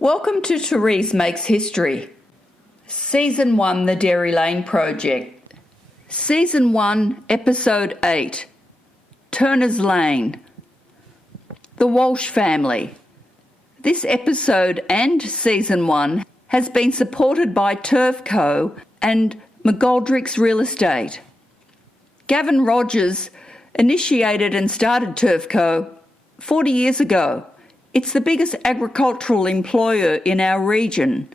Welcome to Therese Makes History. Season 1, The Dairy Lane Project. Season 1, Episode 8, Turner's Lane. The Walsh Family. This episode and Season 1 has been supported by Turfco and McGoldrick's Real Estate. Gavin Rogers initiated and started Turfco 40 years ago. It's the biggest agricultural employer in our region.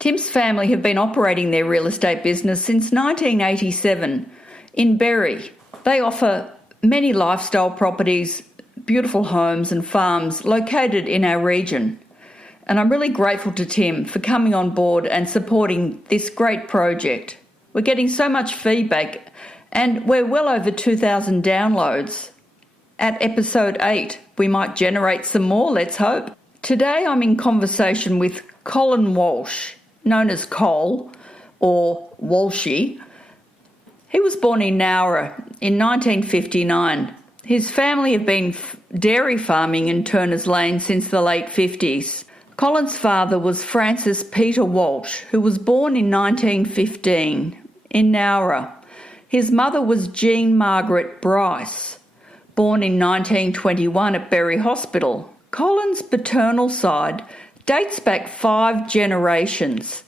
Tim's family have been operating their real estate business since 1987 in Berry. They offer many lifestyle properties, beautiful homes and farms located in our region. And I'm really grateful to Tim for coming on board and supporting this great project. We're getting so much feedback and we're well over 2,000 downloads. At episode 8, we might generate some more, let's hope. Today I'm in conversation with Colin Walsh, known as Cole or Walshy. He was born in Illawarra in 1959. His family have been dairy farming in Turner's Lane since the late 50s. Colin's father was Francis Peter Walsh, who was born in 1915 in Illawarra. His mother was Jean Margaret Bryce, born in 1921 at Berry Hospital. Colin's paternal side dates back 5 generations,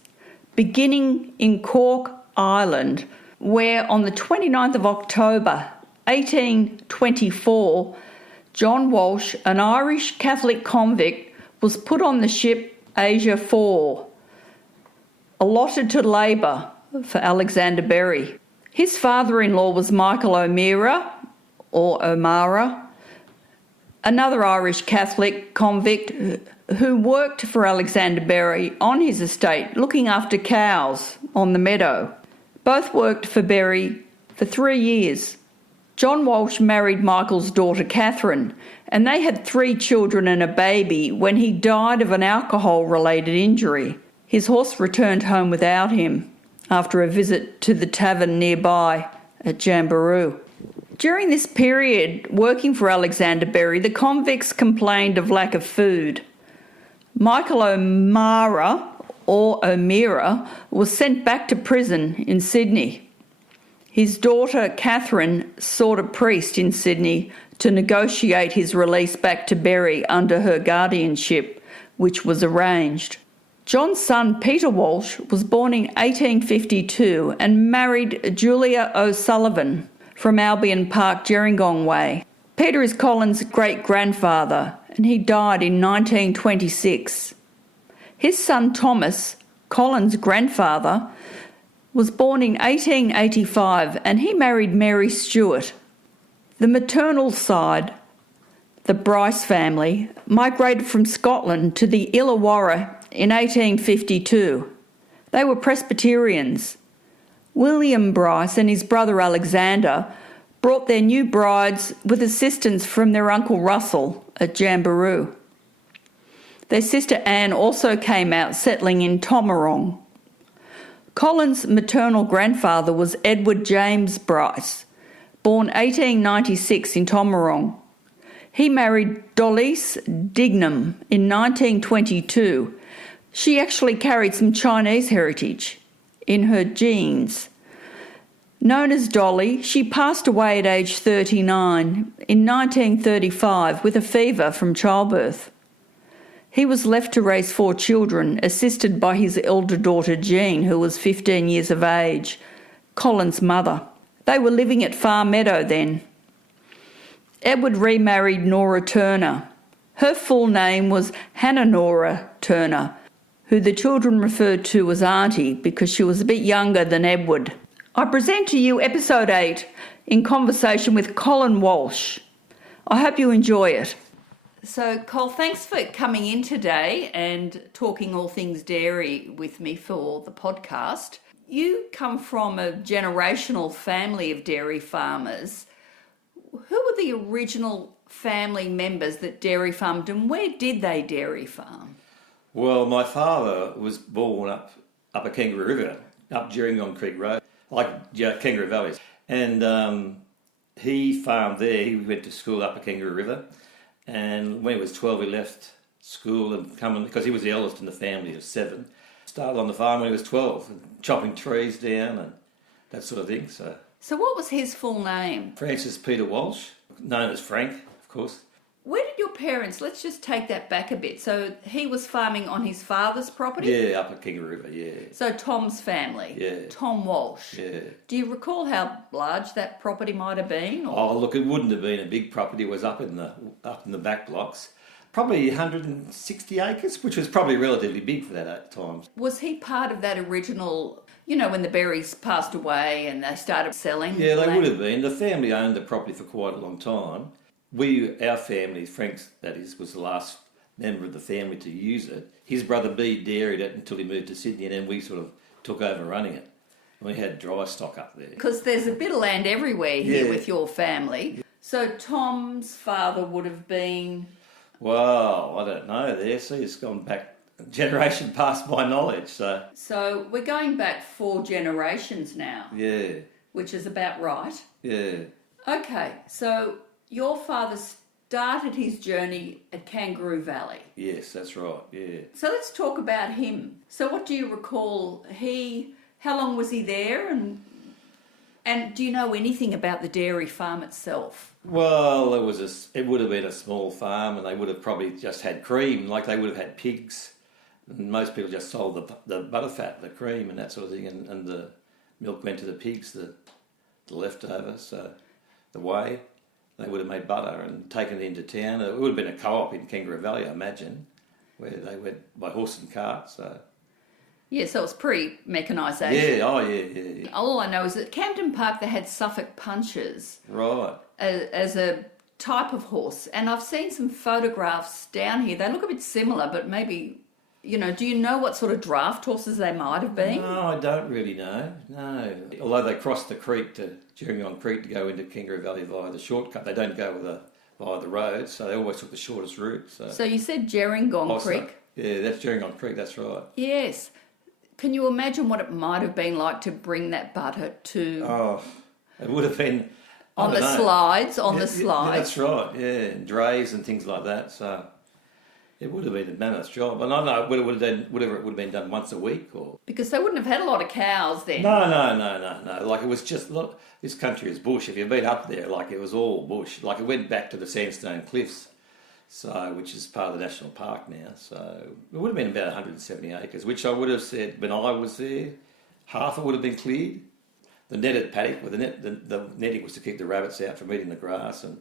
beginning in Cork, Ireland, where on the 29th of October 1824, John Walsh, an Irish Catholic convict, was put on the ship Asia 4, allotted to labour for Alexander Berry. His father-in-law was Michael O'Meara, or O'Mara, another Irish Catholic convict who worked for Alexander Berry on his estate looking after cows on the meadow. Both worked for Berry for 3 years. John Walsh married Michael's daughter Catherine, and they had 3 children and a baby when he died of an alcohol-related injury. His horse returned home without him after a visit to the tavern nearby at Jamboree. During this period, working for Alexander Berry, the convicts complained of lack of food. Michael O'Mara, or O'Meara, was sent back to prison in Sydney. His daughter Catherine sought a priest in Sydney to negotiate his release back to Berry under her guardianship, which was arranged. John's son Peter Walsh was born in 1852 and married Julia O'Sullivan from Albion Park, Gerringong Way. Peter is Colin's great-grandfather, and he died in 1926. His son Thomas, Colin's grandfather, was born in 1885 and he married Mary Stewart. The maternal side, the Bryce family, migrated from Scotland to the Illawarra in 1852. They were Presbyterians. William Bryce and his brother Alexander brought their new brides with assistance from their uncle Russell at Jamboree. Their sister Anne also came out, settling in Tomarong. Colin's maternal grandfather was Edward James Bryce, born 1896 in Tomarong. He married Dolise Dignam in 1922. She actually carried some Chinese heritage in her genes. Known as Dolly, she passed away at age 39 in 1935 with a fever from childbirth. He was left to raise 4 children, assisted by his elder daughter Jean, who was 15 years of age, Colin's mother. They were living at Far Meadow then. Edward remarried Nora Turner. Her full name was Hannah Nora Turner, who the children referred to as aunty because she was a bit younger than Edward. I present to you episode 8 in conversation with Colin Walsh. I hope you enjoy it. So, Col, thanks for coming in today and talking all things dairy with me for the podcast. You come from a generational family of dairy farmers. Who were the original family members that dairy farmed and where did they dairy farm? Well, my father was born up a Kangaroo River, up Gerringong Creek Road, like Kangaroo Valleys. And he farmed there. He went to school up a Kangaroo River. And when he was 12, he left school and coming, because he was the eldest in the family of 7. Started on the farm when he was 12, and chopping trees down and that sort of thing. So what was his full name? Francis Peter Walsh, known as Frank, of course. Where did your parents, let's just take that back a bit. So he was farming on his father's property? Yeah, up at Kangaroo River, yeah. So Tom's family? Yeah. Tom Walsh? Yeah. Do you recall how large that property might have been? Or? Oh, look, it wouldn't have been a big property. It was up in the back blocks. Probably 160 acres, which was probably relatively big for that time. Was he part of that original, when the Berries passed away and they started selling? Yeah, they would have been. The family owned the property for quite a long time. Our family, Frank's that is, was the last member of the family to use it. His brother B dairied it until he moved to Sydney, and then we sort of took over running it. We had dry stock up there. Because there's a bit of land everywhere here Yeah. with your family. So Tom's father would have been... Well, I don't know there. See, it's gone back a generation past my knowledge. So we're going back 4 generations now. Yeah. Which is about right. Yeah. Okay, so your father started his journey at Kangaroo Valley. Yes, that's right, yeah. So let's talk about him. So what do you recall? How long was he there, and do you know anything about the dairy farm itself? Well, it would have been a small farm, and they would have probably just had cream, like they would have had pigs. And most people just sold the butterfat, the cream and that sort of thing, and the milk went to the pigs, the leftovers, the whey. They would have made butter and taken it into town. It would have been a co-op in Kangaroo Valley, I imagine, where they went by horse and cart. So. Yeah, so it was pre-mechanisation. Yeah. All I know is that Camden Park, they had Suffolk punchers. Right. As a type of horse. And I've seen some photographs down here. They look a bit similar, but maybe, do you know what sort of draft horses they might have been? No, I don't really know. No. Although they crossed the creek Gerringong Creek to go into Kangaroo Valley via the shortcut. They don't go via the road, so they always took the shortest route. So you said Gerringong Creek? Yeah, that's Gerringong Creek, that's right. Yes. Can you imagine what it might have been like to bring that butter to... Oh, it would have been... On the slides. Yeah, that's right, yeah, drays and things like that, so... It would have been a mammoth job. And I don't know whether it would have been done once a week or... Because they wouldn't have had a lot of cows then. No. Like, it was just... Look, this country is bush. If you've been up there, like, it was all bush. Like, it went back to the sandstone cliffs, which is part of the national park now. So it would have been about 170 acres, which I would have said when I was there, half it would have been cleared. The netted paddock, the netting was to keep the rabbits out from eating the grass and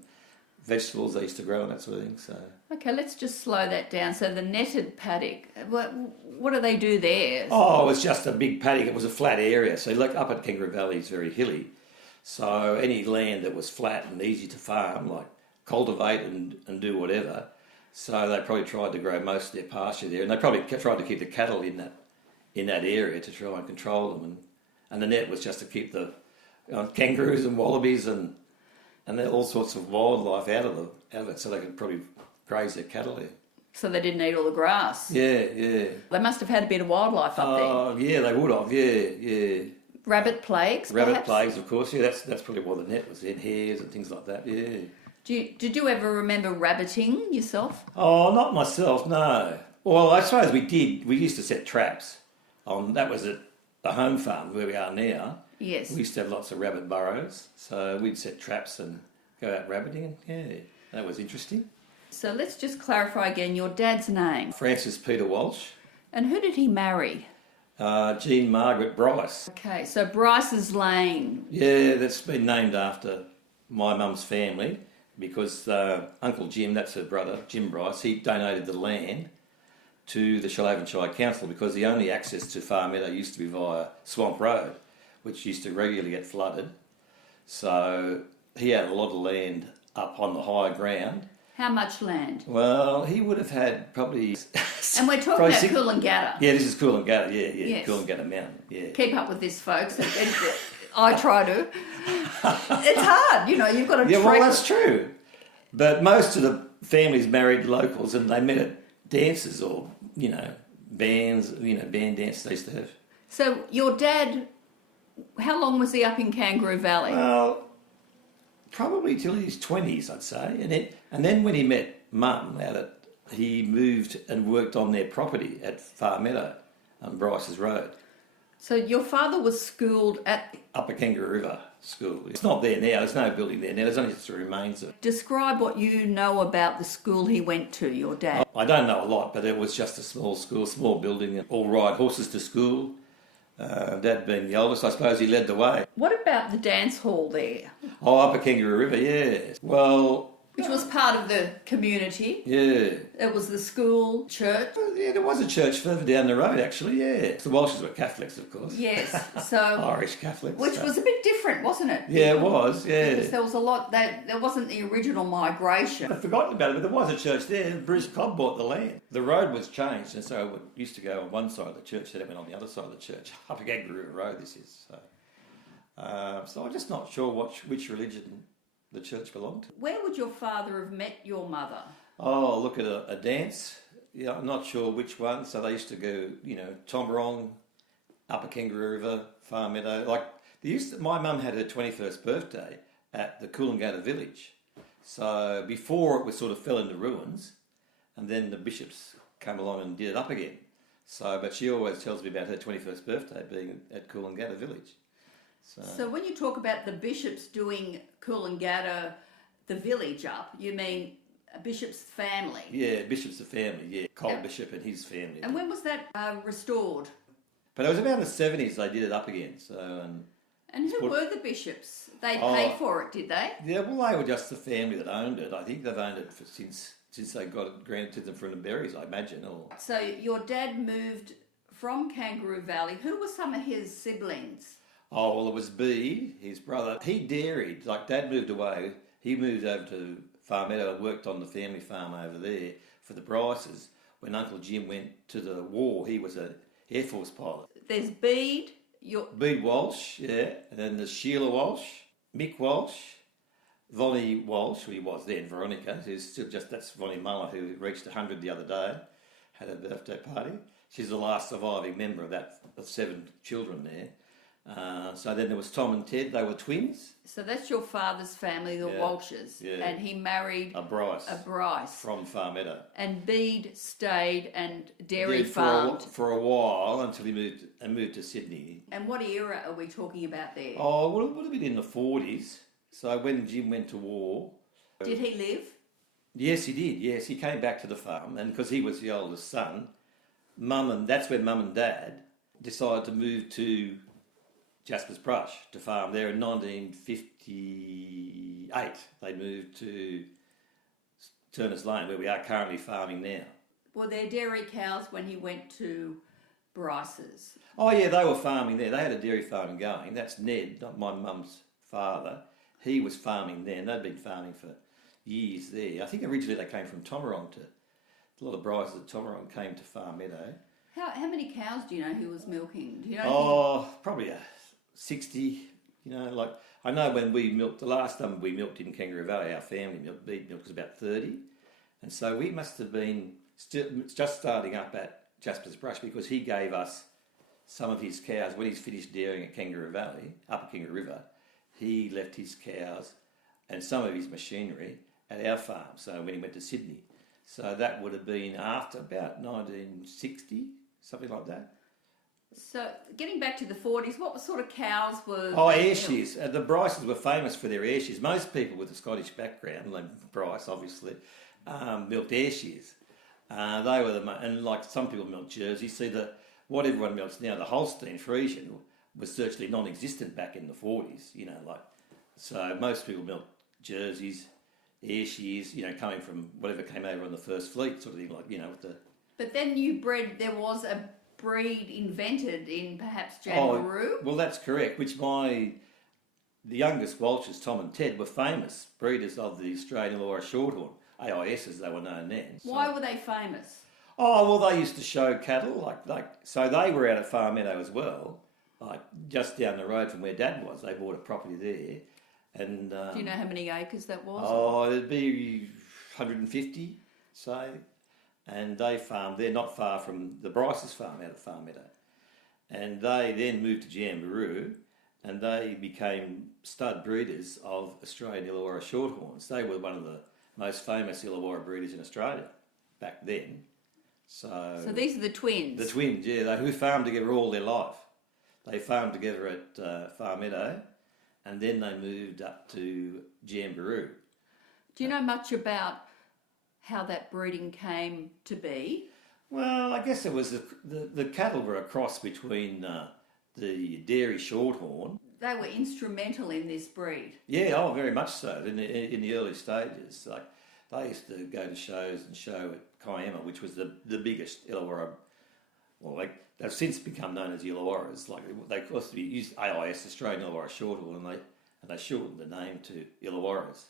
vegetables they used to grow and that sort of thing. So... Okay, let's just slow that down. So the netted paddock, what do they do there? Oh, it was just a big paddock. It was a flat area. So like up at Kangaroo Valley, it's very hilly. So any land that was flat and easy to farm, like cultivate and do whatever. So they probably tried to grow most of their pasture there. And they probably tried to keep the cattle in that area to try and control them. And the net was just to keep the kangaroos and wallabies and all sorts of wildlife out of it so they could probably graze their cattle there. So they didn't eat all the grass? Yeah. They must have had a bit of wildlife up there. Oh, yeah, they would have, yeah. Rabbit plagues, Rabbit plagues, of course, yeah, that's probably why the net was in, hares and things like that, yeah. Did you ever remember rabbiting yourself? Oh, not myself, no. Well, I suppose we did. We used to set traps. That was at the home farm where we are now. Yes. We used to have lots of rabbit burrows, so we'd set traps and go out rabbiting, and yeah, that was interesting. So let's just clarify again your dad's name. Francis Peter Walsh. And who did he marry? Jean Margaret Bryce. Okay, so Bryce's Lane. Yeah, that's been named after my mum's family because Uncle Jim, that's her brother, Jim Bryce, he donated the land to the Shoalhaven Shire Council because the only access to Far Meadow used to be via Swamp Road, which used to regularly get flooded. So he had a lot of land up on the higher ground. How much land? Well, he would have had probably... And we're talking about Coolangatta. Yeah, this is Coolangatta, yeah. Yes. Coolangatta Mountain, yeah. Keep up with this, folks. I try to. It's hard, you've got to... Yeah, well, that's true. But most of the families married locals and they met at dances or, bands, band dances they used to have. So your dad, how long was he up in Kangaroo Valley? Well, probably till his 20s, I'd say. And then when he met Mum out at he moved and worked on their property at Far Meadow on Bryce's Road. So your father was schooled at... Upper Kangaroo River School. It's not there now. There's no building there now. There's only just the remains of it. Describe what you know about the school he went to, your dad. I don't know a lot, but it was just a small school, small building. All ride horses to school. Dad being the oldest, I suppose he led the way. What about the dance hall there? Oh, Upper Kangaroo River, yeah. Well... Which was part of the community. Yeah. It was the school, church. Yeah, there was a church further down the road, actually, yeah. The Walshes were Catholics, of course. Yes, so... Irish Catholics. Which was a bit different, wasn't it? Yeah, it was, yeah. Because there was a lot... There wasn't the original migration. I'd forgotten about it, but there was a church there. Bruce Cobb bought the land. The road was changed, and so it used to go on one side of the church, then it went on the other side of the church. Upper Kangaroo River Road, this is. So I'm just not sure which religion the church belonged to. Where would your father have met your mother? Oh, look at a dance. Yeah, I'm not sure which one. So they used to go, Tomarong, Upper Kangaroo River, Far Meadow. Like my mum had her 21st birthday at the Coolangatta village. So before it was sort of fell into ruins, and then the bishops came along and did it up again. So, but she always tells me about her 21st birthday being at Coolangatta village. So when you talk about the bishops doing Coolangatta, the village up, you mean a bishop's family? Yeah, bishop's the family, yeah. Col Bishop and his family. And when was that restored? But it was about the 70s they did it up again. So and who were the bishops? They paid for it, did they? Yeah, well, they were just the family that owned it. I think they've owned it since they got it granted to them from the Berries, I imagine. So your dad moved from Kangaroo Valley. Who were some of his siblings? Oh, well, it was Bede, his brother. He dairied. Like, Dad moved away. He moved over to Far Meadow and worked on the family farm over there for the Bryces. When Uncle Jim went to the war, he was an Air Force pilot. There's Bede. Bede Walsh, yeah. And then there's Sheila Walsh, Mick Walsh, Vonnie Walsh, who he was then, Veronica, who's still that's Vonnie Muller, who reached 100 the other day, had a birthday party. She's the last surviving member of 7 children there. So then there was Tom and Ted, they were twins. So that's your father's family, the Walshes. Yeah. And he married a Bryce. From Far Meadow. And Bede stayed and dairy farmed. For a while until he moved to Sydney. And what era are we talking about there? Oh, well, it would have been in the 40s. So when Jim went to war. Did he live? Yes, he did. Yes, he came back to the farm. And because he was the oldest son, that's when Mum and Dad decided to move to Jasper's Brush to farm there in 1958. They moved to Turner's Lane, where we are currently farming now. Were there dairy cows when he went to Bryce's? Oh, yeah, they were farming there. They had a dairy farming going. That's Ned, not my mum's father. He was farming then. They'd been farming for years there. I think originally they came from Tomarong a lot of Bryces at Tomarong came to Far Meadow. How many cows do you know he was milking? Do you know? Oh, probably 60, I know when we milked, the last time we milked in Kangaroo Valley, our family beef milk was about 30. And so we must have been just starting up at Jasper's Brush because he gave us some of his cows. When he's finished dairying at Kangaroo Valley, Upper Kangaroo River, he left his cows and some of his machinery at our farm. So when he went to Sydney. So that would have been after about 1960, something like that. So, getting back to the 40s, what sort of cows were... Oh, Ayrshires. The Bryces were famous for their Ayrshires. Most people with a Scottish background, like Bryce, obviously, milked Ayrshires. They were and like some people milked Jerseys. See, what everyone milks now, the Holstein Friesian, was virtually non-existent back in the 40s, So most people milked Jerseys, Ayrshires, coming from whatever came over on the first fleet, sort of thing, with the... But then there was a breed invented in perhaps Jamboree? Oh, well, that's correct, which the youngest Walshes, Tom and Ted, were famous breeders of the Australian Illawarra Shorthorn, AIS as they were known then. Why were they famous? Oh, well, they used to show cattle, so they were out at Far Meadow as well, just down the road from where Dad was. They bought a property there. And do you know how many acres that was? Oh, it'd be 150, say. And they farmed there, not far from the Bryce's farm out at Far Meadow. And they then moved to Jamboree and they became stud breeders of Australian Illawarra Shorthorns. They were one of the most famous Illawarra breeders in Australia. back then. So these are the twins? The twins, yeah, who farmed together all their life. They farmed together at Far Meadow, and then they moved up to Jamboree. Do you know much about how that breeding came to be? Well, I guess it was the cattle were a cross between the dairy Shorthorn. They were instrumental in this breed. Yeah, oh, very much so. In the early stages, like they used to go to shows and show at Kiama, which was the biggest Illawarra. Well, they've since become known as Illawarras. Like they of course used AIS, Australian Illawarra Shorthorn, and they shortened the name to Illawarras.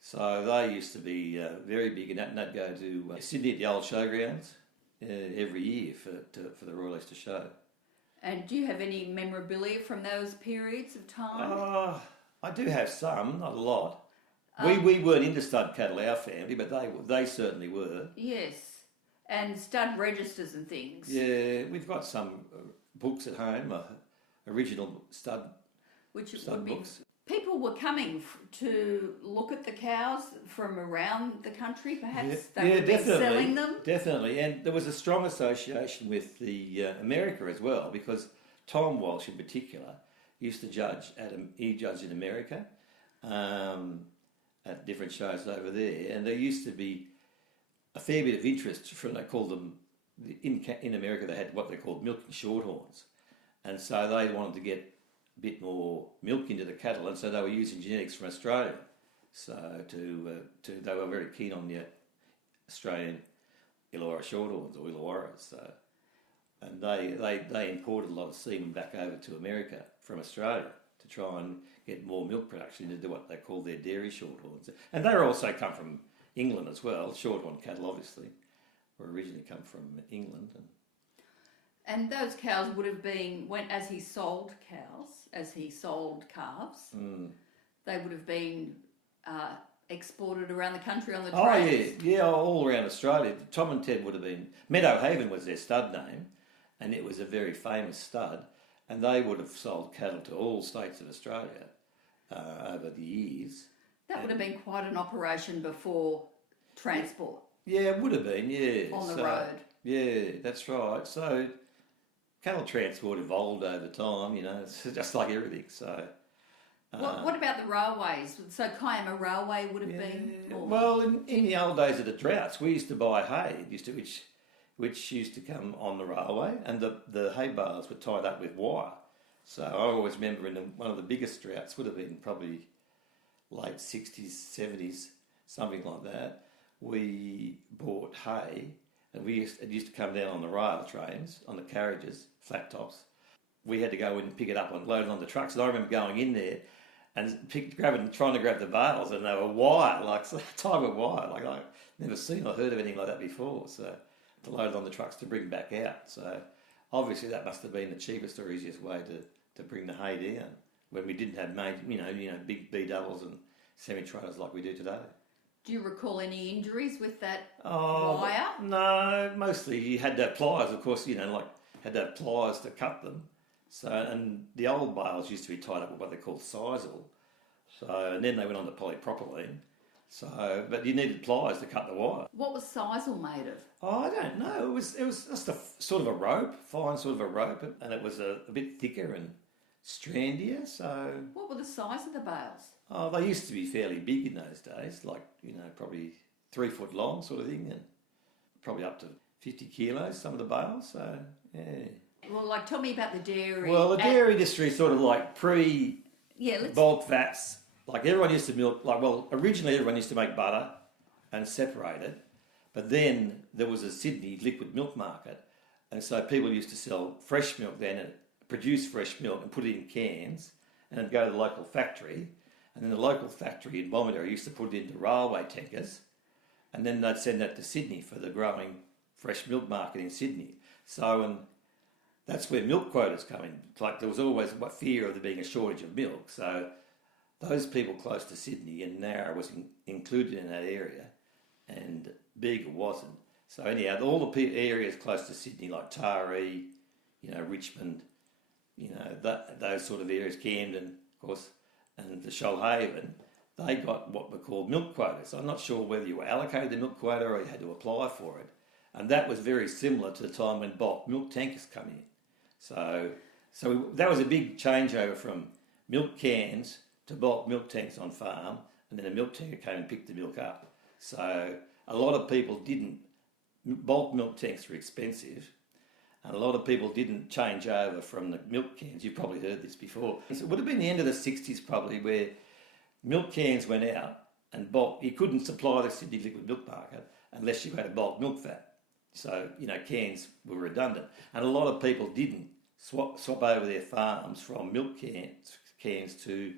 So they used to be very big, and they'd go to Sydney at the old showgrounds every year for the Royal Easter Show. And do you have any memorabilia from those periods of time? I do have some, not a lot. We weren't into stud cattle, our family, but they certainly were. Yes, and stud registers and things. Yeah, we've got some books at home, original stud books. People were coming to look at the cows from around the country, perhaps? They would be selling them? Definitely, and there was a strong association with America as well, because Tom Walsh in particular used to judge he judged in America at different shows over there, and there used to be a fair bit of interest from, they called them, in America they had what they called milking shorthorns, and so they wanted to get a bit more milk into the cattle, and so they were using genetics from Australia. So they were very keen on the Australian Illawarra Shorthorns or Illawarras. So, and they imported a lot of semen back over to America from Australia to try and get more milk production into what they call their dairy Shorthorns. And they also come from England as well. Shorthorn cattle obviously were originally come from England. And those cows would have been, as he sold calves, they would have been exported around the country on the trains. Oh, yeah, all around Australia. Tom and Ted would have been... Meadow Haven was their stud name, and it was a very famous stud, and they would have sold cattle to all states of Australia over the years. That would have been quite an operation before transport. Yeah, it would have been, yeah. On the road. Yeah, that's right. So cattle transport evolved over time, it's just like everything, so... What about the railways? So Kiama Railway would have been... Well, in the old days of the droughts, we used to buy hay, which used to come on the railway, and the hay bales were tied up with wire. So I always remember one of the biggest droughts, would have been probably late 60s, 70s, something like that, we bought hay, and it used to come down on the rail trains, on the carriages, flat tops. We had to go in and pick it up and load it on the trucks. And I remember going in there and trying to grab the bales, and they were wire, like tied with wire. Like I've never seen or heard of anything like that before. So to load it on the trucks to bring back out. So obviously that must have been the cheapest or easiest way to bring the hay down when we didn't have big B doubles and semi trailers like we do today. Do you recall any injuries with that wire? No, mostly you had to have pliers, of course. Had to have pliers to cut them. So, and the old bales used to be tied up with what they called sisal. So, and then they went on to polypropylene. So, but you needed pliers to cut the wire. What was sisal made of? Oh, I don't know. It was just a sort of a rope, fine sort of a rope, and it was a bit thicker and strandier. So, what were the size of the bales? Oh, they used to be fairly big in those days, like probably 3 foot long sort of thing, and probably up to 50 kilos. Some of the bales. So, yeah. Well, tell me about the dairy. Well, the dairy industry is sort of like bulk vats. Like everyone used to milk, originally everyone used to make butter and separate it. But then there was a Sydney liquid milk market. And so people used to sell fresh milk then and produce fresh milk and put it in cans and then go to the local factory. And then the local factory in Bomaderra used to put it into railway tankers. And then they'd send that to Sydney for the growing fresh milk market in Sydney. So, that's where milk quotas come in. Like there was always fear of there being a shortage of milk. So those people close to Sydney, and Narra was included in that area, and Bega wasn't. So anyhow, all the areas close to Sydney, like Taree, Richmond, those sort of areas, Camden, of course, and the Shoalhaven, they got what were called milk quotas. I'm not sure whether you were allocated the milk quota or you had to apply for it. And that was very similar to the time when bulk milk tankers come in. So that was a big changeover from milk cans to bulk milk tanks on farm, and then a milk tanker came and picked the milk up. So a lot of people didn't. Bulk milk tanks were expensive, and a lot of people didn't change over from the milk cans. You've probably heard this before. So it would have been the end of the 60s probably, where milk cans went out and bulk. You couldn't supply the Sydney liquid milk market unless you had a bulk milk vat. So, cans were redundant. And a lot of people didn't swap over their farms from milk cans to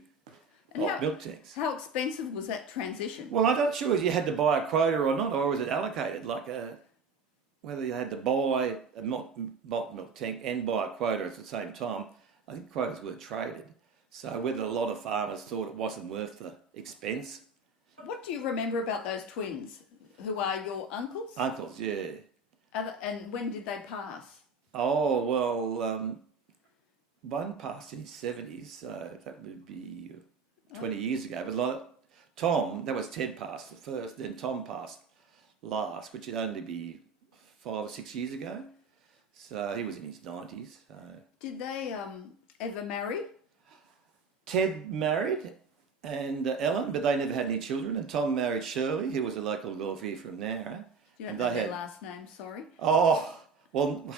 bulk milk tanks. How expensive was that transition? Well, I'm not sure if you had to buy a quota or not, or was it allocated, whether you had to buy a bulk milk tank and buy a quota at the same time. I think quotas were traded. So whether a lot of farmers thought it wasn't worth the expense. What do you remember about those twins, who are your uncles? Uncles, yeah. And when did they pass? Oh, well, one passed in his 70s, so that would be 20 years ago. But Tom, that was Ted passed first, then Tom passed last, which would only be 5 or 6 years ago. So he was in his 90s. So. Did they ever marry? Ted married and Ellen, but they never had any children. And Tom married Shirley, who was a local golfer from Nara. You don't know their last name, sorry? Oh, well,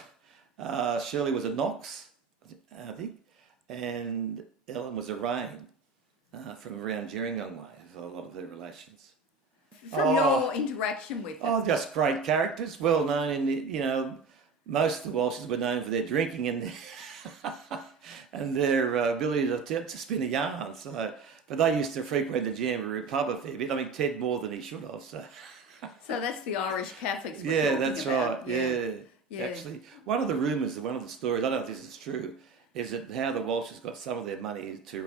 Shirley was a Knox, I think, and Ellen was a Rain from around Gerringong way, for a lot of their relations. From your interaction with them? Oh, just great characters, well known in the, most of the Walshes were known for their drinking and and their ability to spin a yarn. So, but they used to frequent the Jamboree pub a fair bit. I mean, Ted more than he should have. So that's the Irish Catholics we're yeah, talking that's about. right. Yeah. Actually, one of the rumours, one of the stories, I don't know if this is true, is that how the Walshes got some of their money to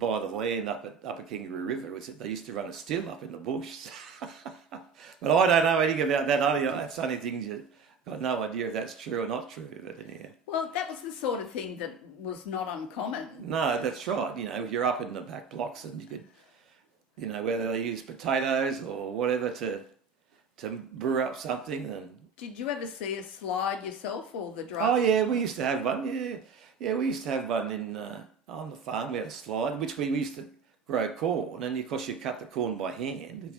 buy the land up at Upper Kangaroo River was that they used to run a still up in the bush. But I don't know anything about that. That's the only things you got no idea if that's true or not true. But anyhow. Well, that was the sort of thing that was not uncommon. No, that's right. You're up in the back blocks and you could, whether they use potatoes or whatever to brew up something. And did you ever see a slide yourself or the drum? Oh yeah, we used to have one. Yeah, we used to have one in on the farm. We had a slide, which we used to grow corn, and of course you cut the corn by hand.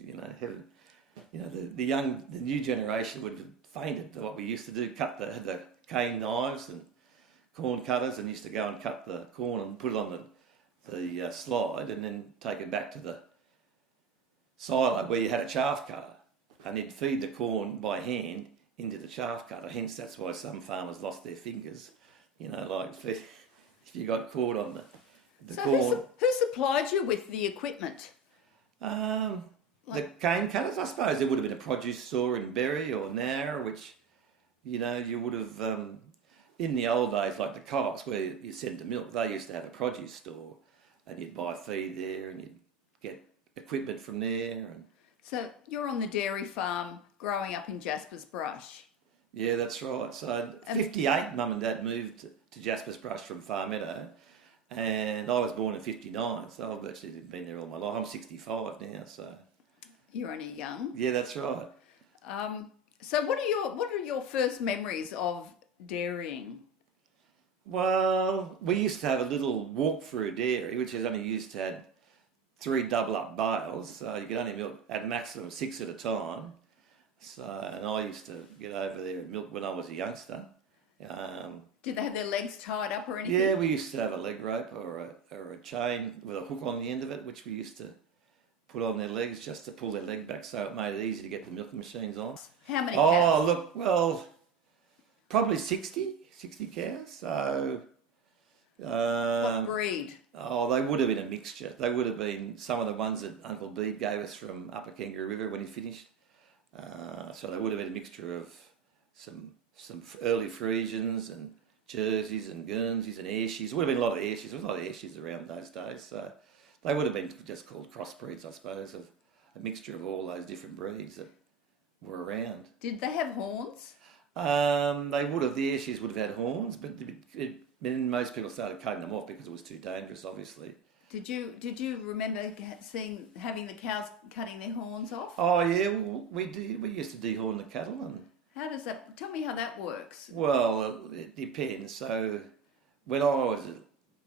The new generation would have fainted at what we used to do. Had the cane knives and corn cutters, and used to go and cut the corn and put it on the slide, and then take it back to the silo where you had a chaff cutter, and you'd feed the corn by hand into the chaff cutter. Hence, that's why some farmers lost their fingers. If you got caught on the corn. Who supplied you with the equipment? The cane cutters, I suppose there would have been a produce store in Berry or Nara, which, you would have, in the old days, like the co-ops where you send the milk, they used to have a produce store and you'd buy feed there and you'd get equipment from there. And so you're on the dairy farm growing up in Jasper's Brush. Yeah, that's right. So 58, Mum and Dad moved to Jasper's Brush from Far Meadow, and I was born in 59, so I've virtually been there all my life. I'm 65 now, so... You're only young. Yeah, that's right. So what are your first memories of dairying? Well, we used to have a little walk-through dairy, which is only used to have 3 double-up bales, so you could only milk at maximum 6 at a time. So, and I used to get over there and milk when I was a youngster. Did they have their legs tied up or anything? Yeah, we used to have a leg rope or a chain with a hook on the end of it, which we used to put on their legs just to pull their leg back, so it made it easy to get the milking machines on. How many cows? Oh, look, well, probably 60 cows. So... what breed? Oh, they would have been a mixture. They would have been some of the ones that Uncle Bede gave us from Upper Kangaroo River when he finished. So they would have been a mixture of some early Friesians and Jerseys and Guernseys and Ayrshires. There would have been a lot of Ayrshires. There was a lot of Ayrshires around those days. So they would have been just called crossbreeds, I suppose, of a mixture of all those different breeds that were around. Did they have horns? They would have. The Ayrshires would have had horns, but then most people started cutting them off because it was too dangerous, obviously. Did you remember having the cows cutting their horns off? Oh yeah, well, we did. We used to dehorn the cattle, and How does that? Tell me how that works. well, it depends. So when I was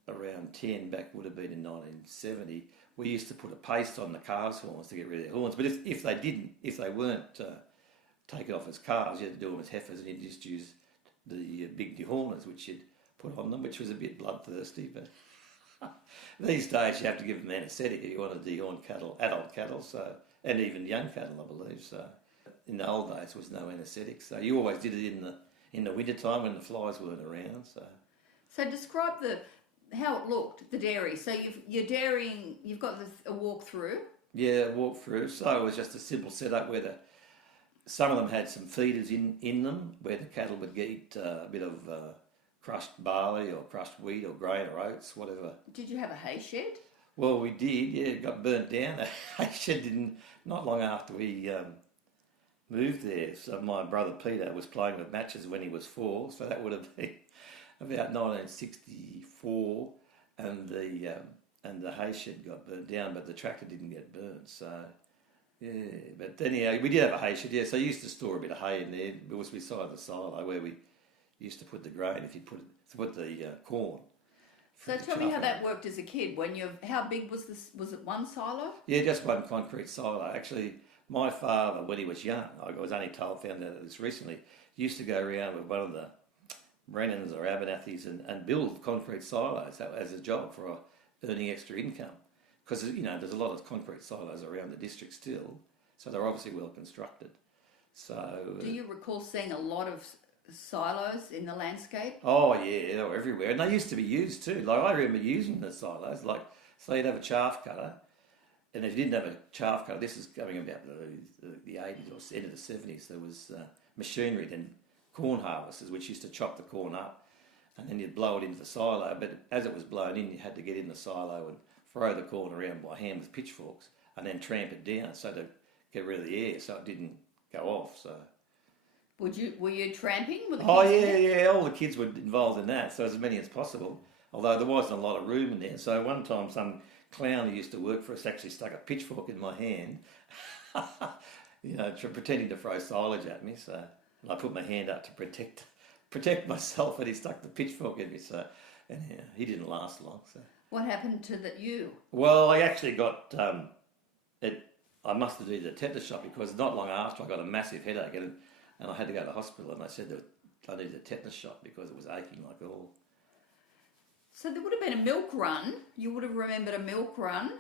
around 10, back would have been in 1970, we used to put a paste on the calves' horns to get rid of their horns. But if they weren't taken off as calves, you had to do them as heifers, and you'd just use the big dehorners, which you'd put on them, which was a bit bloodthirsty. But these days you have to give them anaesthetic if you want to dehorn cattle, adult cattle, so and even young cattle, I believe. So in the old days there was no anaesthetic, so you always did it in the winter time when the flies weren't around. So describe how it looked, the dairy. So you're dairying. You've got a walk-through. Yeah, walk through. So it was just a simple setup where some of them had some feeders in them where the cattle would eat a bit of crushed barley or crushed wheat or grain or oats, whatever. Did you have a hay shed? Well, we did. Yeah, it got burnt down. The hay shed didn't. Not long after we moved there. So my brother Peter was playing with matches when he was 4. So that would have been about 1964, and the hay shed got burnt down, but the tractor didn't get burnt. So yeah, but anyhow, we did have a hay shed. Yeah, so I used to store a bit of hay in there. It was beside the silo where we used to put the grain. If you put the corn. So tell me how that worked as a kid. How big was this? Was it one silo? Yeah, just one concrete silo. Actually, my father, when he was young, I was only found out this recently, used to go around with one of the Brennans or Abernathys and build concrete silos as a job for earning extra income. Because, there's a lot of concrete silos around the district still, so they're obviously well constructed. So, do you recall seeing a lot of silos in the landscape? Oh yeah, they were everywhere, and they used to be used too. Like I remember using the silos. Like, so you'd have a chaff cutter, and if you didn't have a chaff cutter, this is going about the 80s or end of the 70s. There was machinery, then corn harvesters, which used to chop the corn up, and then you'd blow it into the silo. But as it was blown in, you had to get in the silo and throw the corn around by hand with pitchforks, and then tramp it down so to get rid of the air, so it didn't go off. So. Were you tramping with the kids? Oh yeah, all the kids were involved in that, so as many as possible. Although there wasn't a lot of room in there. So one time some clown who used to work for us actually stuck a pitchfork in my hand, pretending to throw silage at me. So I put my hand up to protect myself, and he stuck the pitchfork in me. So anyhow, he didn't last long. So what happened to you? Well, I actually got I must have needed a tetanus shot because not long after I got a massive headache and I had to go to the hospital, and they said that I needed a tetanus shot because it was aching like all. So there would have been a milk run. You would have remembered a milk run.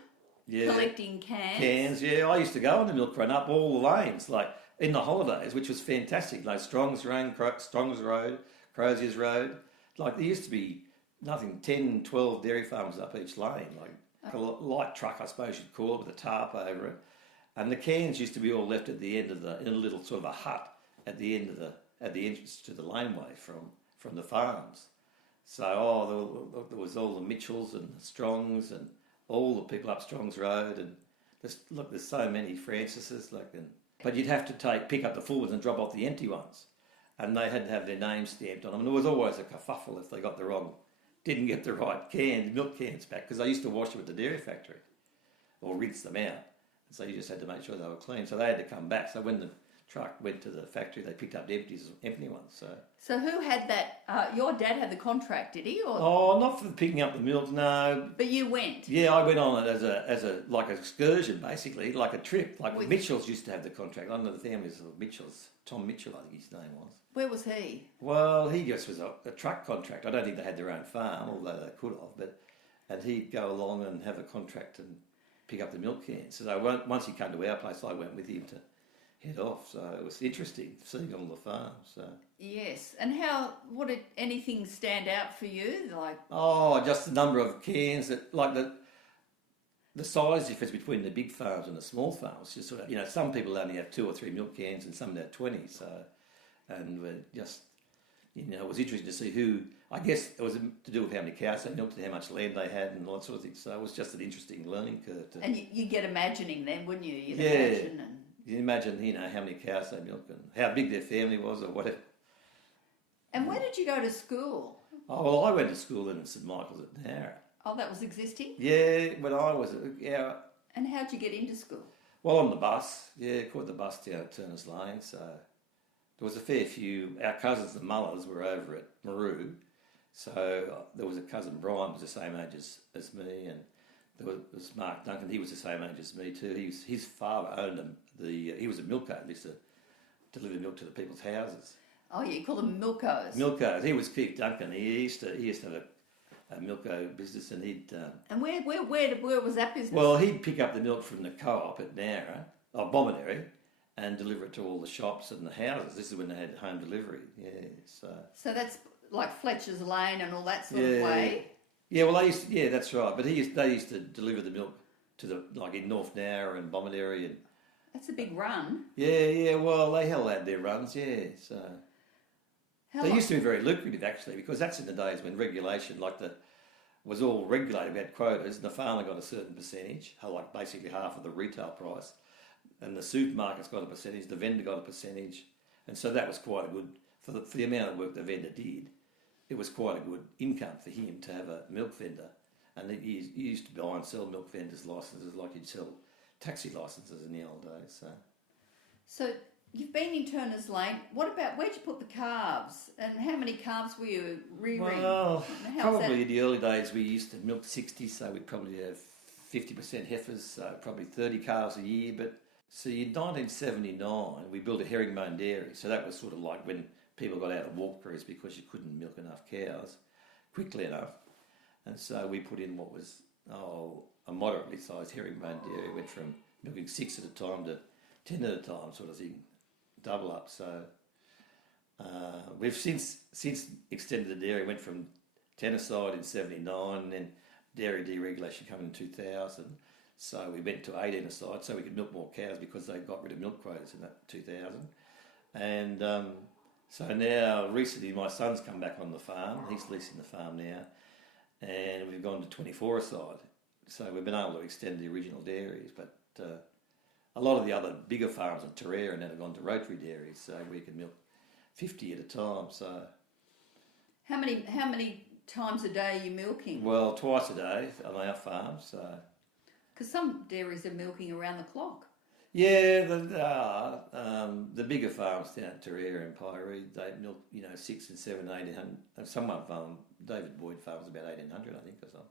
Yeah. Collecting cans. Cans, yeah. I used to go on the milk run up all the lanes, like in the holidays, which was fantastic. Like Strong's Road, Crozier's Road. Like there used to be 10, 12 dairy farms up each lane. Like a light truck, I suppose you'd call it, with a tarp over it. And the cans used to be all left at the end in a little sort of a hut at the entrance to the laneway from the farms. So there was all the Mitchells and the Strongs and all the people up Strong's Road, and there's so many Francises, but you'd have to pick up the full ones and drop off the empty ones, and they had to have their names stamped on them. And there was always a kerfuffle if they didn't get the right milk cans back, because they used to wash them at the dairy factory or rinse them out, and so you just had to make sure they were clean. So they had to come back. So when the truck went to the factory, they picked up empty ones. So who had that? Your dad had the contract, did he? Or? Oh, not for picking up the milk, no. But you went. Yeah, I went on it as a like an excursion, basically, like a trip. Like the Mitchells used to have the contract. I know the families of Mitchells. Tom Mitchell, I think his name was. Where was he? Well, he just was a truck contract. I don't think they had their own farm, although they could have. And he'd go along and have a contract and pick up the milk cans. So once he came to our place, I went with him to head off. So it was interesting seeing all the farms. So. Yes, and what did anything stand out for you? Just the number of cans that, like the size difference between the big farms and the small farms. Just sort of, some people only have 2 or 3 milk cans and some have 20. So, and we're just, it was interesting to see who. I guess it was to do with how many cows they milked and how much land they had and all that sort of thing. So it was just an interesting learning curve. And you get imagining then, wouldn't you? You'd imagine. You imagine, how many cows they milked and how big their family was or whatever. And where did you go to school? Oh, well, I went to school in St Michael's at Nowra. Oh, that was existing? Yeah, when I was, yeah. And how'd you get into school? Well, on the bus, caught the bus down at Hanigans Lane, so there was a fair few. Our cousins, the Mullers, were over at Maru, so there was a cousin Brian, was the same age as me, and there was Mark Duncan. He was the same age as me too. His father owned he was a milker. He used to deliver milk to the people's houses. Oh, yeah, you call them milkos. Milkos. He was Keith Duncan. He used to have a milko business, and he'd. And where was that business? Well, he'd pick up the milk from the co-op at Nowra, or Bomaderry, and deliver it to all the shops and the houses. This is when they had home delivery. Yeah, So that's like Fletcher's Lane and all that sort of way. Yeah, well, that's right. But they used to deliver the milk to in North Nowra and Bomaderry and. That's a big run. Yeah. Well, they held out their runs. Yeah, so. They used to be very lucrative, actually, because that's in the days when regulation, was all regulated. We had quotas, and the farmer got a certain percentage, like basically half of the retail price, and the supermarkets got a percentage, the vendor got a percentage, and so that was quite a good, for the amount of work the vendor did, it was quite a good income for him to have a milk vendor. And he used to buy and sell milk vendors' licences like he'd sell taxi licences in the old days. So you've been in Turner's Lane. What about, where'd you put the calves? And how many calves were you rearing? Well, probably in the early days we used to milk 60, so we'd probably have 50% heifers, so probably 30 calves a year. But see, in 1979 we built a herringbone dairy, so that was sort of like when people got out of walk crews because you couldn't milk enough cows quickly enough. And so we put in what was a moderately sized herringbone dairy. Went from milking 6 at a time to 10 at a time, sort of thing. Double up. So we've since extended the dairy. Went from 10 a side in 79, and then dairy deregulation came in 2000. So we went to 18 a side, so we could milk more cows because they got rid of milk quotas in that 2000. And so now recently my son's come back on the farm. He's leasing the farm now, and we've gone to 24 a side. So we've been able to extend the original dairies, but. A lot of the other bigger farms in Terrera and then have gone to rotary dairies, so we can milk 50 at a time. So, how many times a day are you milking? Well, twice a day on our farm. So, because some dairies are milking around the clock. Yeah, the bigger farms down at Terrera and Pyrie, they milk 6 and 7, 1800. Some farm, David Boyd farms about 1800, I think, or something.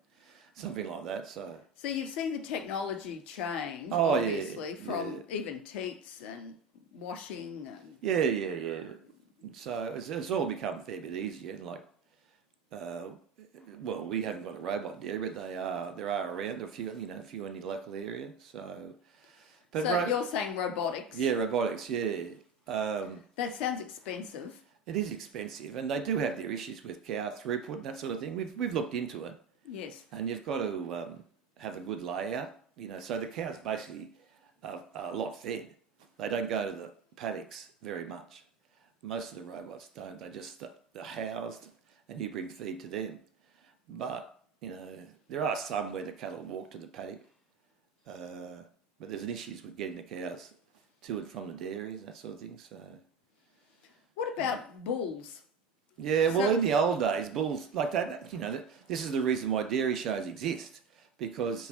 Something like that. So you've seen the technology change, obviously, from even teats and washing. And... Yeah. So it's all become a fair bit easier. And we haven't got a robot dairy, but there are around a few in the local area. But you're saying robotics? Yeah, robotics. Yeah. That sounds expensive. It is expensive, and they do have their issues with cow throughput and that sort of thing. We've looked into it. Yes. And you've got to have a good layout, so the cows basically are a lot fed. They don't go to the paddocks very much. Most of the robots don't. They just are housed and you bring feed to them. But, there are some where the cattle walk to the paddock, but there's an issues with getting the cows to and from the dairies and that sort of thing. So, what about bulls? Yeah, well, in the old days, bulls like that. This is the reason why dairy shows exist, because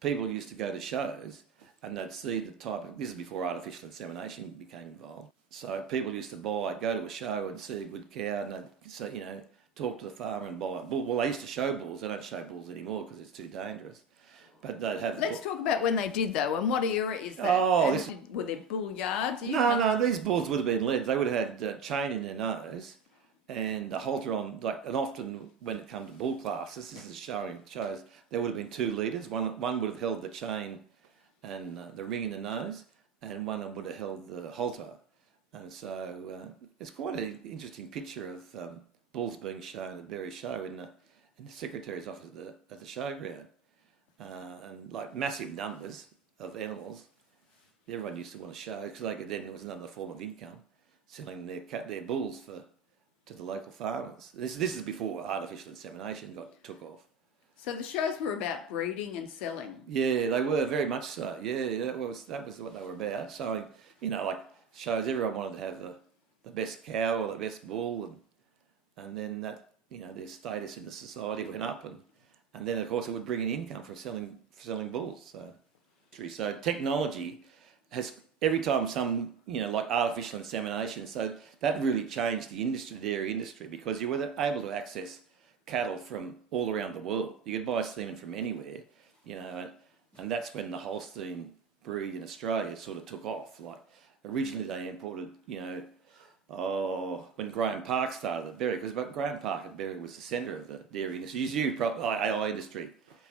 people used to go to shows and they'd see the type of. This is before artificial insemination became involved. So people used to go to a show and see a good cow, and they'd talk to the farmer and buy a bull. Well, they used to show bulls. They don't show bulls anymore because it's too dangerous. But they'd have. Let's talk about when they did though, and what era is that? Were there bull yards? No. These bulls would have been led. They would have had chain in their nose. And a halter on, and often when it comes to bull classes, this is shows there would have been 2 leaders. One would have held the chain and the ring in the nose, and one would have held the halter. And so it's quite an interesting picture of bulls being shown at Berry Show in the secretary's office at the showground, and massive numbers of animals. Everyone used to want to show because it was another form of income, selling their bulls to the local farmers. This is before artificial insemination took off. So the shows were about breeding and selling. Yeah, they were very much so. Yeah, that was what they were about. So shows, everyone wanted to have the best cow or the best bull, and then that their status in the society went up, and then of course it would bring in income from selling bulls. So technology has, every time some, like artificial insemination, so that really changed the industry, the dairy industry, because you were able to access cattle from all around the world. You could buy semen from anywhere, and that's when the Holstein breed in Australia sort of took off. Like originally they imported, when Graham Park started at Berry, because Graham Park at Berry was the centre of the dairy industry, AI industry,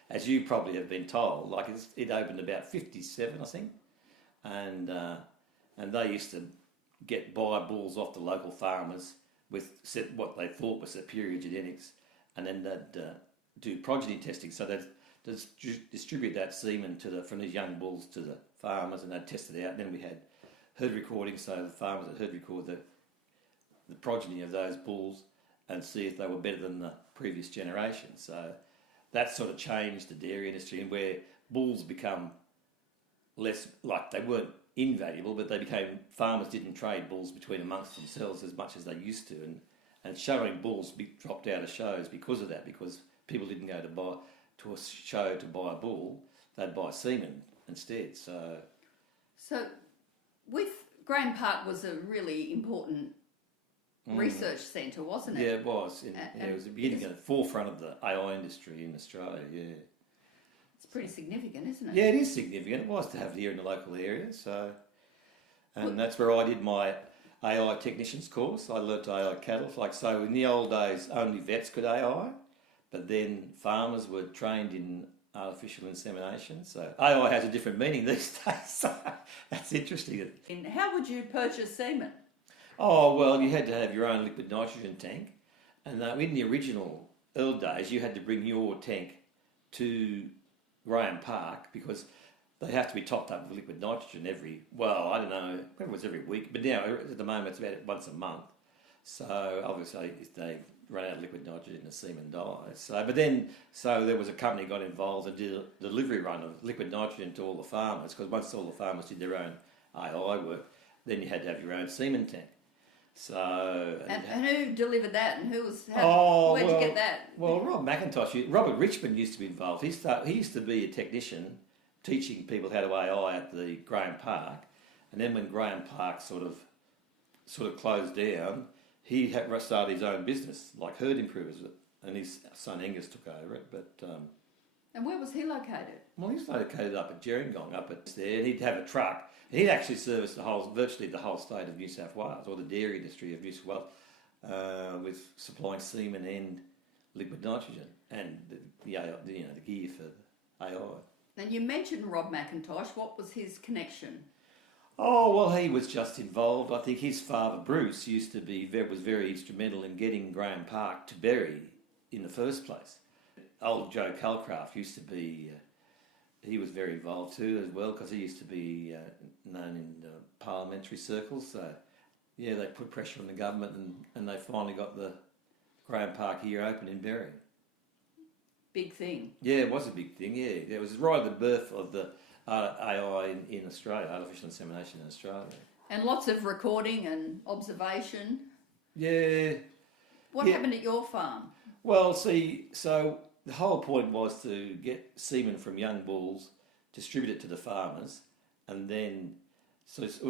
as you probably have been told. Like it opened about 57, I think, and they used to buy bulls off the local farmers with what they thought was superior genetics, and then they'd do progeny testing. So they'd distribute that semen from these young bulls to the farmers, and they'd test it out. And then we had herd recording, so the farmers would herd record the progeny of those bulls and see if they were better than the previous generation. So that sort of changed the dairy industry, and where bulls become less, like they weren't invaluable, but farmers didn't trade bulls between amongst themselves as much as they used to, and showing bulls dropped out of shows because of that, because people didn't go to a show to buy a bull, they'd buy semen instead. So with Graham Park was a really important research centre, wasn't it? Yeah, it was. It was the beginning, at the forefront of the AI industry in Australia, yeah. It's pretty significant, isn't it? Yeah, it is significant. It was to have it here in the local area. So, and that's where I did my AI technicians course. I learnt AI cattle. So in the old days, only vets could AI, but then farmers were trained in artificial insemination. So AI has a different meaning these days. So that's interesting. And how would you purchase semen? Oh, well, you had to have your own liquid nitrogen tank. And in the original early days, you had to bring your tank to Graham Park, because they have to be topped up with liquid nitrogen every week. But now, at the moment, it's about once a month. So, obviously, if they run out of liquid nitrogen, the semen dies. So there was a company got involved and did a delivery run of liquid nitrogen to all the farmers, because once all the farmers did their own AI work, then you had to have your own semen tank. So and who delivered that, and where'd you get that? Well, Robert Richmond used to be involved. He used to be a technician teaching people how to AI at the Graham Park, and then when Graham Park sort of closed down, he started his own business, like herd improvers, and his son Angus took over it. But and where was he located? Well, he's located up at Gerringong, up at there, and he'd have a truck. He'd actually service virtually the whole state of New South Wales, or the dairy industry of New South Wales, with supplying semen and liquid nitrogen and the gear for AI. And you mentioned Rob McIntosh. What was his connection? Oh, well, he was just involved. I think his father Bruce was very instrumental in getting Graham Park to Berry in the first place. Old Joe Calcraft used to be. He was very involved too as well, because he used to be known in parliamentary circles. So, yeah, they put pressure on the government, and they finally got the Graham Park here open in Berry. Big thing. Yeah, it was a big thing, yeah. It was right at the birth of the AI in Australia, artificial insemination in Australia. And lots of recording and observation. Yeah. What happened at your farm? Well, so the whole point was to get semen from young bulls, distribute it to the farmers, and then it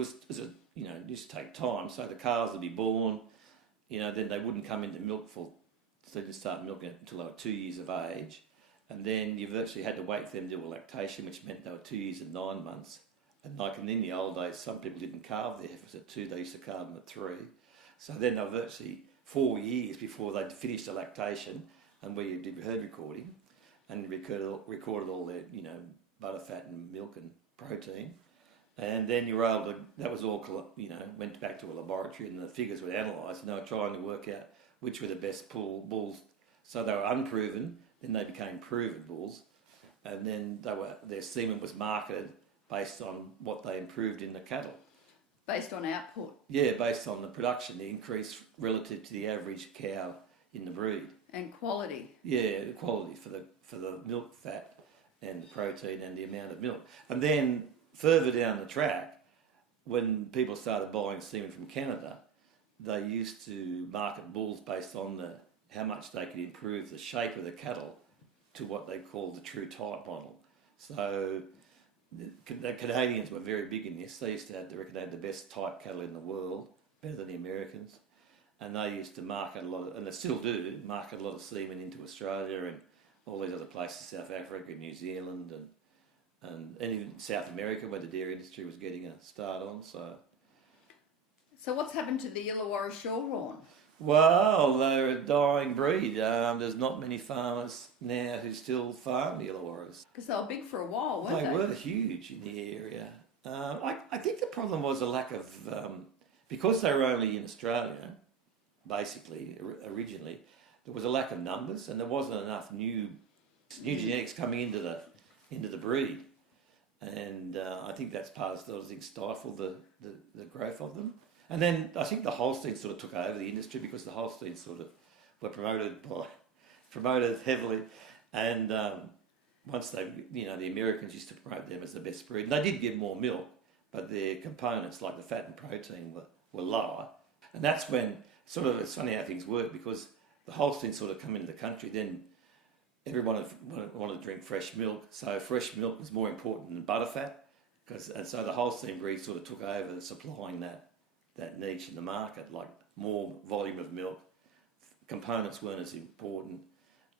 used to take time. So the calves would be born, then they wouldn't come into milk so they didn't start milking it until they were 2 years of age, and then you virtually had to wait for them to do a lactation, which meant they were 2 years and 9 months. And in the old days, some people didn't calve their heifers at 2; they used to calve them at 3. So then they were virtually 4 years before they'd finished the lactation. And we did herd recording and recorded all their, butter, fat and milk and protein. And then you were able to, that was all, went back to a laboratory, and the figures were analysed, and they were trying to work out which were the best bulls. So they were unproven, then they became proven bulls, and then their semen was marketed based on what they improved in the cattle. Based on output? Yeah, based on the production, the increase relative to the average cow in the breed. And quality. Yeah, the quality for the milk fat and the protein and the amount of milk. And then further down the track, when people started buying semen from Canada, they used to market bulls based on how much they could improve the shape of the cattle to what they call the true type model. So the Canadians were very big in this. They used to have, they reckon, they had the best type cattle in the world, better than the Americans. And they used to market a lot of, and they still do, market a lot of semen into Australia and all these other places, South Africa, New Zealand, and even South America, where the dairy industry was getting a start on. So what's happened to the Illawarra Shorthorn? Well, they're a dying breed. There's not many farmers now who still farm the Illawarras. Because they were big for a while, weren't they? They were huge in the area. I think the problem was a lack of, because they were only in Australia, basically, originally, there was a lack of numbers and there wasn't enough new genetics coming into the breed. And I think that's part of those things stifled the growth of them. And then I think the Holsteins sort of took over the industry because the Holsteins sort of were promoted heavily. And once they, the Americans used to promote them as the best breed. And they did give more milk, but their components like the fat and protein were lower. And that's when sort of, it's funny how things work because the Holsteins sort of come into the country, then everyone wanted to drink fresh milk. So fresh milk was more important than butterfat. And so the Holstein breed sort of took over supplying that niche in the market, like more volume of milk. Components weren't as important,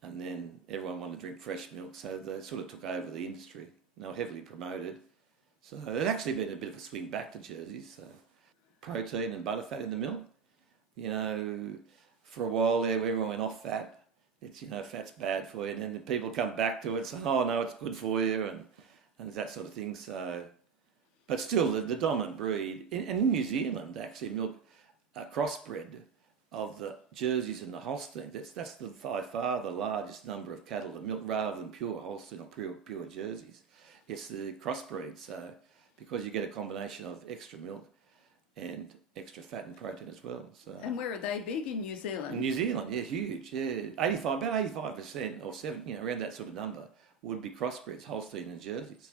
and then everyone wanted to drink fresh milk, so they sort of took over the industry. And they were heavily promoted. So there's actually been a bit of a swing back to jerseys. So protein and butterfat in the milk. For a while there, everyone went off fat. It's, fat's bad for you, and then the people come back to it saying, oh no, it's good for you, and that sort of thing. So, but still, the dominant breed, and in New Zealand, actually milk a crossbred of the Jerseys and the Holstein. That's by far the largest number of cattle to milk rather than pure Holstein or pure Jerseys. It's the crossbreed, so because you get a combination of extra milk and extra fat and protein as well. So. And where are they big in New Zealand? In New Zealand, yeah, huge. Yeah, about 85% or 7, around that sort of number would be crossbreds, Holstein and Jerseys.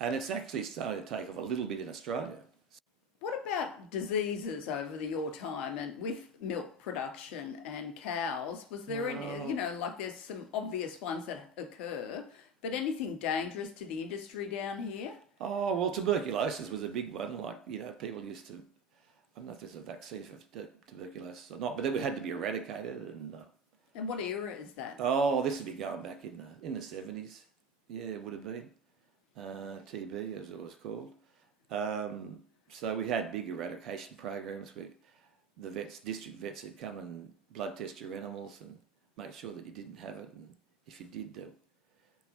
And it's actually starting to take off a little bit in Australia. What about diseases over your time and with milk production and cows? Was there any, like there's some obvious ones that occur, but anything dangerous to the industry down here? Oh, well, tuberculosis was a big one. Like, people used to, I don't know if there's a vaccine for tuberculosis or not, but it had to be eradicated. And what era is that? Oh, this would be going back in the 70s. Yeah, it would have been. TB, as it was called. So we had big eradication programs where the district vets would come and blood test your animals and make sure that you didn't have it, and if you did,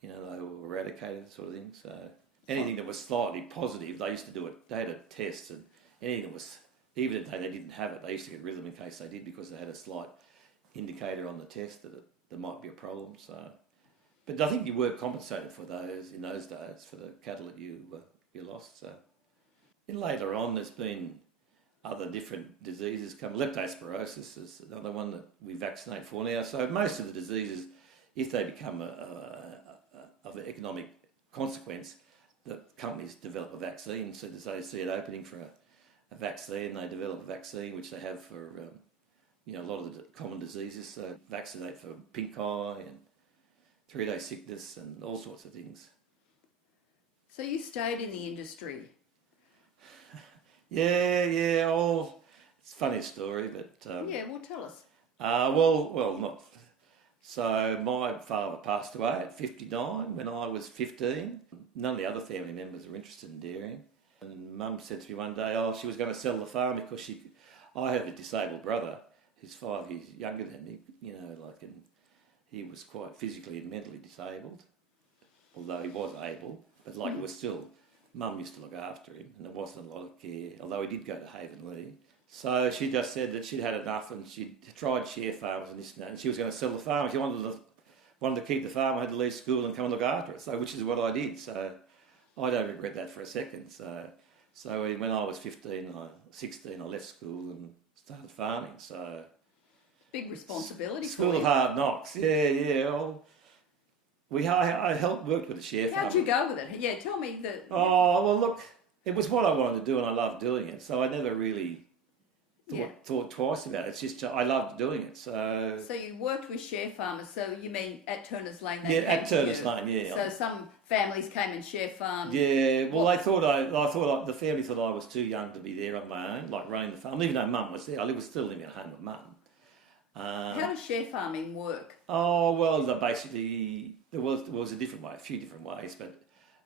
they were eradicated, sort of thing. So anything that was slightly positive, they used to do it. They had a test, and anything that was, even if they didn't have it, they used to get rid of them in case they did, because they had a slight indicator on the test that there might be a problem. So, but I think you were compensated for those in those days for the cattle that you lost. So. And later on, there's been other different diseases come. Leptospirosis is another one that we vaccinate for now. So most of the diseases, if they become of an economic consequence, the companies develop a vaccine. So they see an opening for a vaccine, they develop a vaccine, which they have for a lot of the common diseases. So vaccinate for pink eye and 3-day sickness and all sorts of things. So you stayed in the industry? Yeah. It's a funny story, but tell us. Well, not. So my father passed away at 59 when I was 15. None of the other family members were interested in dairying, and Mum said to me one day, she was going to sell the farm because I have a disabled brother who's 5 years younger than me. And he was quite physically and mentally disabled, although he was able, but it was still. Mum used to look after him, and there wasn't a lot of care, although he did go to Hanigans. So she just said that she'd had enough, and she'd tried share farms and this and that, and she was going to sell the farm. She wanted to keep the farm. I had to leave school and come and look after it, so which is what I did. So I don't regret that for a second. So when I was 16, I left school and started farming. So big responsibility. School of Hard Knocks. Yeah. I worked with the share farm. How'd you go with it? Yeah, tell me the... Oh, well, look, it was what I wanted to do and I loved doing it. So I never really thought twice about it. It's just I loved doing it. So you worked with share farmers. So you mean at Turner's Lane? at Turner's Lane, yeah. So some families came and share farmed. Yeah, well, I thought the family thought I was too young to be there on my own, like running the farm. Even though Mum was there, I was still living at home with Mum. How does share farming work? Oh well, basically there was a different way, a few different ways, but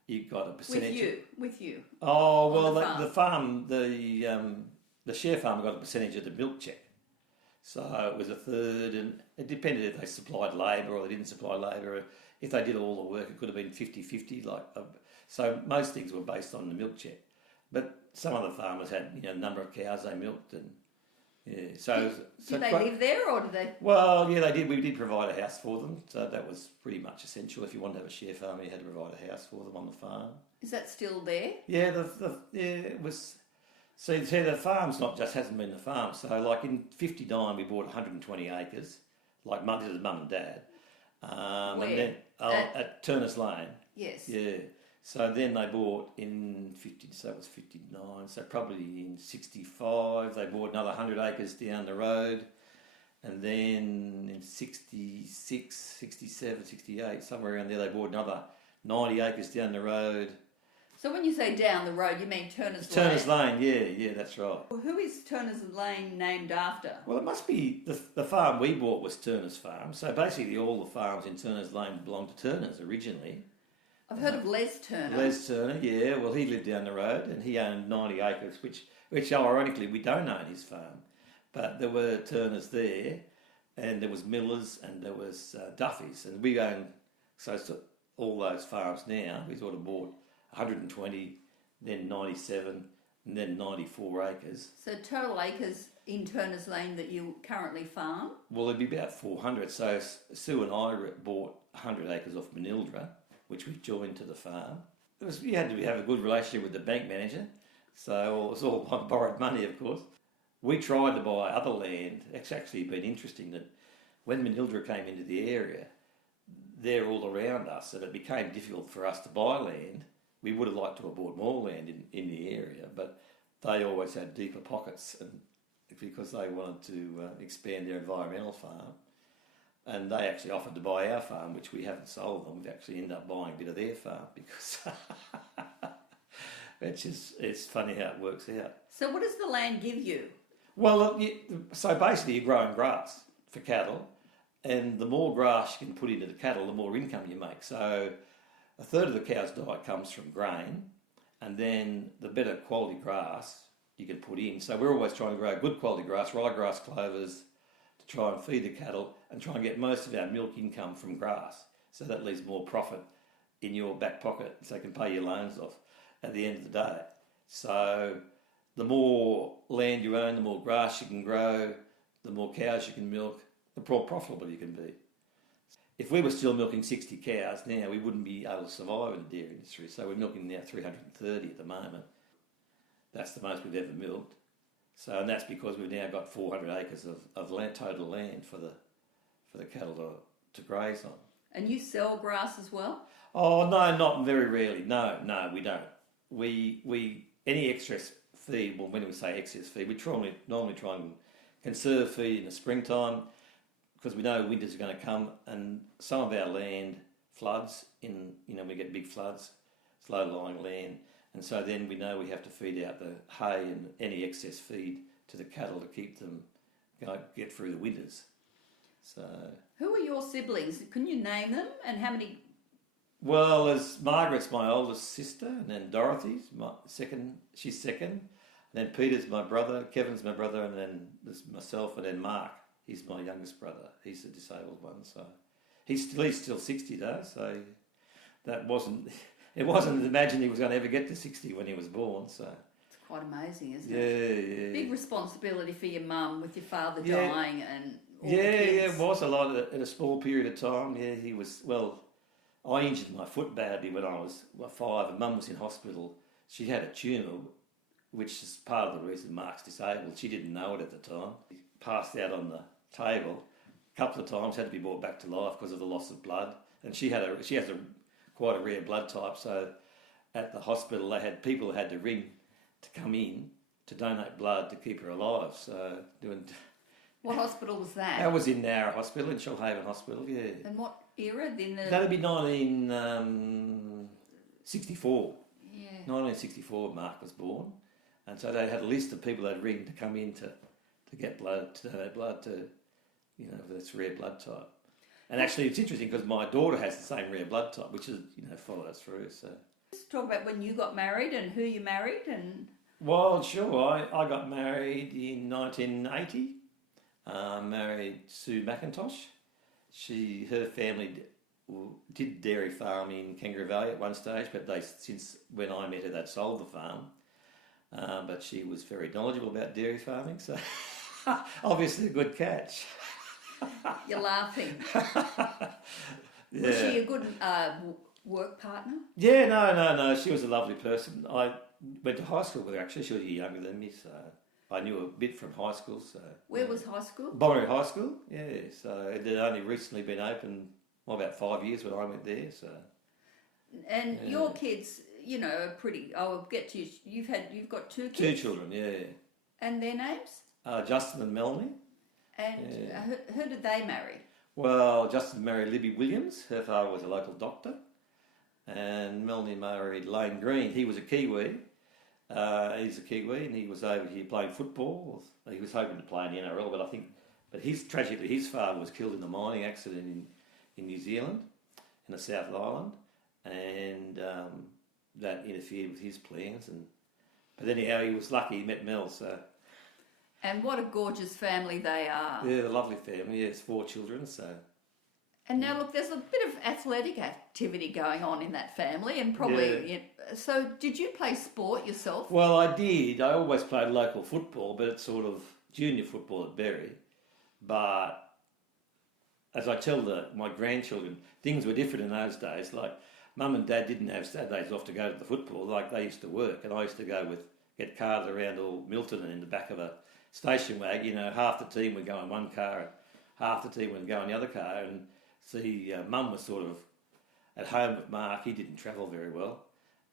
you got a percentage. With you. Oh well, the share farmer got a percentage of the milk check, so it was a third, and it depended if they supplied labour or they didn't supply labour. If they did all the work, it could have been 50-50. So most things were based on the milk check, but some of the farmers had a number of cows they milked and. Yeah, did they live there or did they? Well, yeah, they did. We did provide a house for them, so that was pretty much essential. If you wanted to have a share farm, you had to provide a house for them on the farm. Is that still there? Yeah, it was. See, the farm's hasn't been the farm. So, like in '59, we bought 120 acres, like Mum and Dad. Where? And then at Turner's Lane. Yes. Yeah. So then they bought in 50, so it was 59, so probably in 65 they bought another 100 acres down the road, and then in 66, 67, 68, somewhere around there they bought another 90 acres down the road. So when you say down the road, you mean Turner's Lane? Turner's Lane, yeah, that's right. Well, who is Turner's Lane named after? Well, it must be, the farm we bought was Turner's farm, so basically all the farms in Turner's Lane belonged to Turner's originally. I've heard of Les Turner. Les Turner, yeah. Well, he lived down the road and he owned 90 acres, which ironically we don't own his farm. But there were Turners there, and there was Millers and there was Duffys, and we own all those farms now. We sort of bought 120, then 97, and then 94 acres. So total acres in Turner's Lane that you currently farm? Well, it'd be about 400. So Sue and I bought 100 acres off Manildra, which we joined to the farm. You had to have a good relationship with the bank manager, so it was all borrowed money, of course. We tried to buy other land. It's actually been interesting that when Manildra came into the area, they're all around us, and it became difficult for us to buy land. We would have liked to have bought more land in the area, but they always had deeper pockets, and because they wanted to expand their environmental farm. And they actually offered to buy our farm, which we haven't sold them. We've actually ended up buying a bit of their farm because it's funny how it works out. So what does the land give you? Well, so basically you're growing grass for cattle, and the more grass you can put into the cattle, the more income you make. So a third of the cow's diet comes from grain, and then the better quality grass you can put in. So we're always trying to grow good quality grass, ryegrass clovers, to try and feed the cattle and try and get most of our milk income from grass. So that leaves more profit in your back pocket so you can pay your loans off at the end of the day. So the more land you own, the more grass you can grow, the more cows you can milk, the more profitable you can be. If we were still milking 60 cows now, we wouldn't be able to survive in the dairy industry. So we're milking now 330 at the moment. That's the most we've ever milked. So, and that's because we've now got 400 acres of land, total land for the cattle to graze on. And you sell grass as well? Oh no, not very rarely. No, we don't. We any excess feed. Well, when we say excess feed, we normally try and conserve feed in the springtime because we know winters are going to come, and some of our land floods. We get big floods. It's low-lying land. And so then we know we have to feed out the hay and any excess feed to the cattle to keep them get through the winters. So who are your siblings? Can you name them and how many? Well, as Margaret's my oldest sister, and then Dorothy's she's second, and then Peter's my brother, Kevin's my brother, and then there's myself, and then Mark, he's my youngest brother. He's the disabled one, so he's still 60 though. So it wasn't imagined he was going to ever get to 60 when he was born. So it's quite amazing, isn't it? Yeah. Big responsibility for your mum with your father dying and all the Yeah, kids. it was a lot in a small period of time. Yeah, he was, I injured my foot badly when I was 5 and Mum was in hospital. She had a tumour, which is part of the reason Mark's disabled. She didn't know it at the time. He passed out on the table a couple of times, had to be brought back to life because of the loss of blood. And she has quite a rare blood type, so at the hospital they had people who had to ring to come in to donate blood to keep her alive. So What hospital was that? that was in Nowra Hospital, in Shoalhaven Hospital, yeah. And what era? That'd be 1964. Yeah. 1964 Mark was born. And so they had a list of people they'd ring to come in to get blood, to donate blood to, for this rare blood type. And actually it's interesting because my daughter has the same rare blood type, which is, followed us through, so... Let's talk about when you got married and who you married and... Well, sure. I got married in 1980. Married Sue McIntosh. Her family did dairy farm in Kangaroo Valley at one stage, but since when I met her, they'd sold the farm. But she was very knowledgeable about dairy farming, so obviously a good catch. You're laughing. Yeah. Was she a good work partner? Yeah, no. She was a lovely person. I went to high school with her, actually. She was a year younger than me, so I knew a bit from high school. So where was high school? Bommery High School, yeah. So it had only recently been open, about 5 years when I went there. So. And your kids, are pretty. I'll get to you. You've got 2 kids. 2 children, yeah. And their names? Justin and Melanie. And who did they marry? Well, Justin married Libby Williams. Her father was a local doctor. And Melanie married Lane Green. He was a Kiwi. He's a Kiwi, and he was over here playing football. He was hoping to play in the NRL, but tragically his father was killed in a mining accident in New Zealand, in the South Island, and that interfered with his plans. But anyhow, he was lucky he met Mel. So. And what a gorgeous family they are. Yeah, a lovely family. Yes, 4 children. So. And now look, there's a bit of athletic activity going on in that family, and probably. Yeah. So, did you play sport yourself? Well, I did. I always played local football, but it's sort of junior football at Berry. But as I tell my grandchildren, things were different in those days. Like, Mum and Dad didn't have Saturdays off to go to the football. Like, they used to work, and I used to get cars around all Milton and in the back of a station wagon. Half the team would go in one car, and half the team would go in the other car. And see, Mum was sort of at home with Mark. He didn't travel very well.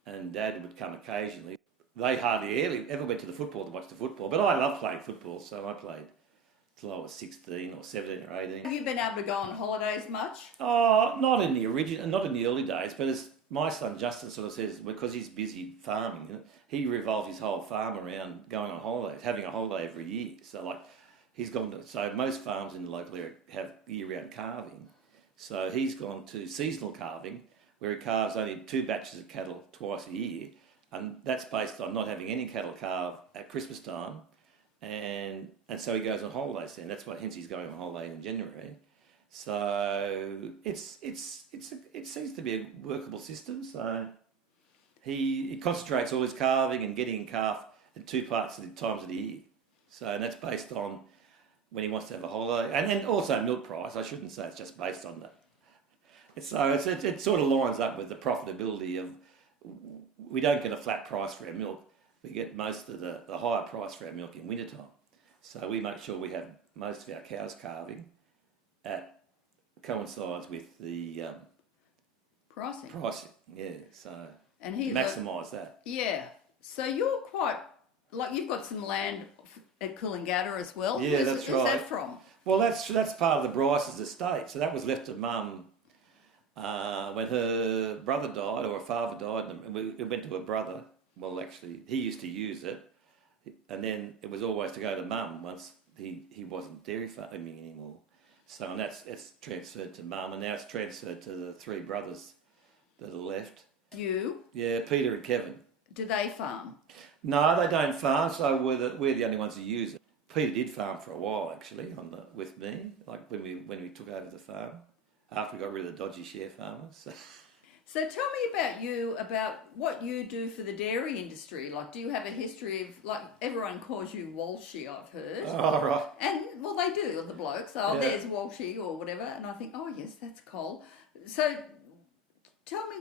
And Dad would come occasionally. They hardly ever went to the football to watch the football. But I love playing football, so I played till I was 16 or 17 or 18. Have you been able to go on holidays much? Oh, not in the early days, but as my son Justin sort of says, because he's busy farming, he revolves his whole farm around going on holidays, having a holiday every year. So so most farms in the local area have year-round calving. So he's gone to seasonal calving, where he calves only 2 batches of cattle twice a year, and that's based on not having any cattle calve at Christmas time, and so he goes on holidays then. That's why, hence he's going on holiday in January. So it seems to be a workable system. So he concentrates all his calving and getting calf at 2 times of the year. So, and that's based on when he wants to have a holiday, and also milk price. I shouldn't say it's just based on that. It sort of lines up with the profitability of, we don't get a flat price for our milk. We get most of the higher price for our milk in wintertime. So we make sure we have most of our cows calving coincides with the pricing. Yeah. So and he maximise that. Yeah. So you're quite you've got some land at Coolangatta as well. Yeah, that's right. Where's that from? Well, that's part of the Bryce's estate. So that was left to Mum when her brother died, or her father died, and it went to her brother. Well, actually, he used to use it, and then it was always to go to Mum once he wasn't dairy farming anymore. So, and it's transferred to Mum, and now it's transferred to the 3 brothers that are left. You? Yeah, Peter and Kevin. Do they farm? No, they don't farm, so we're the only ones who use it. Peter did farm for a while, actually, with me, like when we took over the farm, after we got rid of the dodgy share farmers. So tell me about what you do for the dairy industry. Like, do you have a history of, everyone calls you Walshy, I've heard. Oh, right. And, well, they do, the blokes. There's Walshy or whatever. And I think, oh, yes, that's Cole. So tell me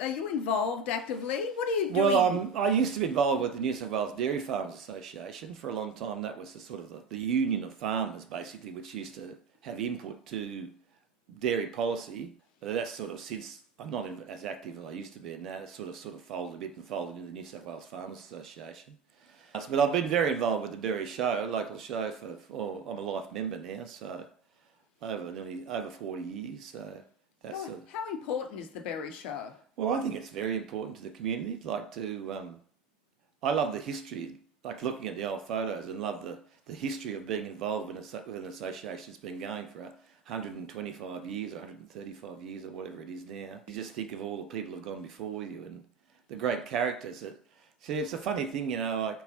are you involved actively? What are you doing? Well, I used to be involved with the New South Wales Dairy Farmers Association for a long time. That was the union of farmers, basically, which used to have input to dairy policy. But that's sort of since I'm not as active as I used to be, and now it's sort of folded a bit and folded into the New South Wales Farmers Association. But I've been very involved with the Berry Show, local show I'm a life member now, so over 40 years. So that's how important is the Berry Show? Well, I think it's very important to the community. I love the history, like looking at the old photos, and love the history of being involved with an association that's been going for 125 years or 135 years or whatever it is now. You just think of all the people who've gone before you and the great characters that. See, it's a funny thing, like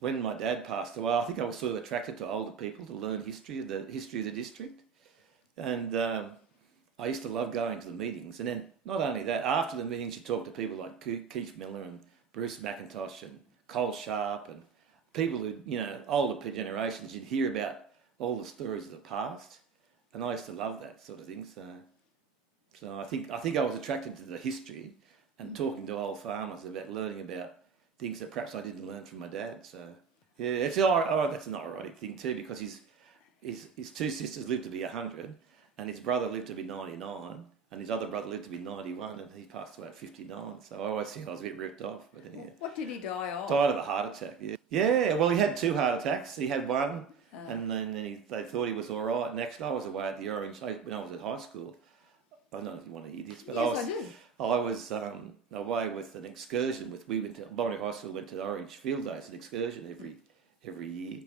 when my dad passed away, I think I was sort of attracted to older people to learn history of the district. And I used to love going to the meetings. And then not only that, after the meetings you talk to people like Keith Miller and Bruce McIntosh and Cole Sharp and people who, older generations, you'd hear about all the stories of the past. And I used to love that sort of thing. So I think I was attracted to the history and talking to old farmers about learning about things that perhaps I didn't learn from my dad. So yeah, that's an ironic thing too, because his two sisters lived to be 100, and his brother lived to be 99, and his other brother lived to be 91, and he passed away at 59. So I always think I was a bit ripped off. But anyhow. What did he die of? Died of a heart attack. Yeah. Yeah. Well, he had 2 heart attacks. He had one, and then they thought he was all right. And actually, I was away at the Orange when I was at high school. I don't know if you want to hear this, but yes, I do. I was away with an excursion. We went to Bonnie High School. Went to the Orange Field Days, an excursion every year,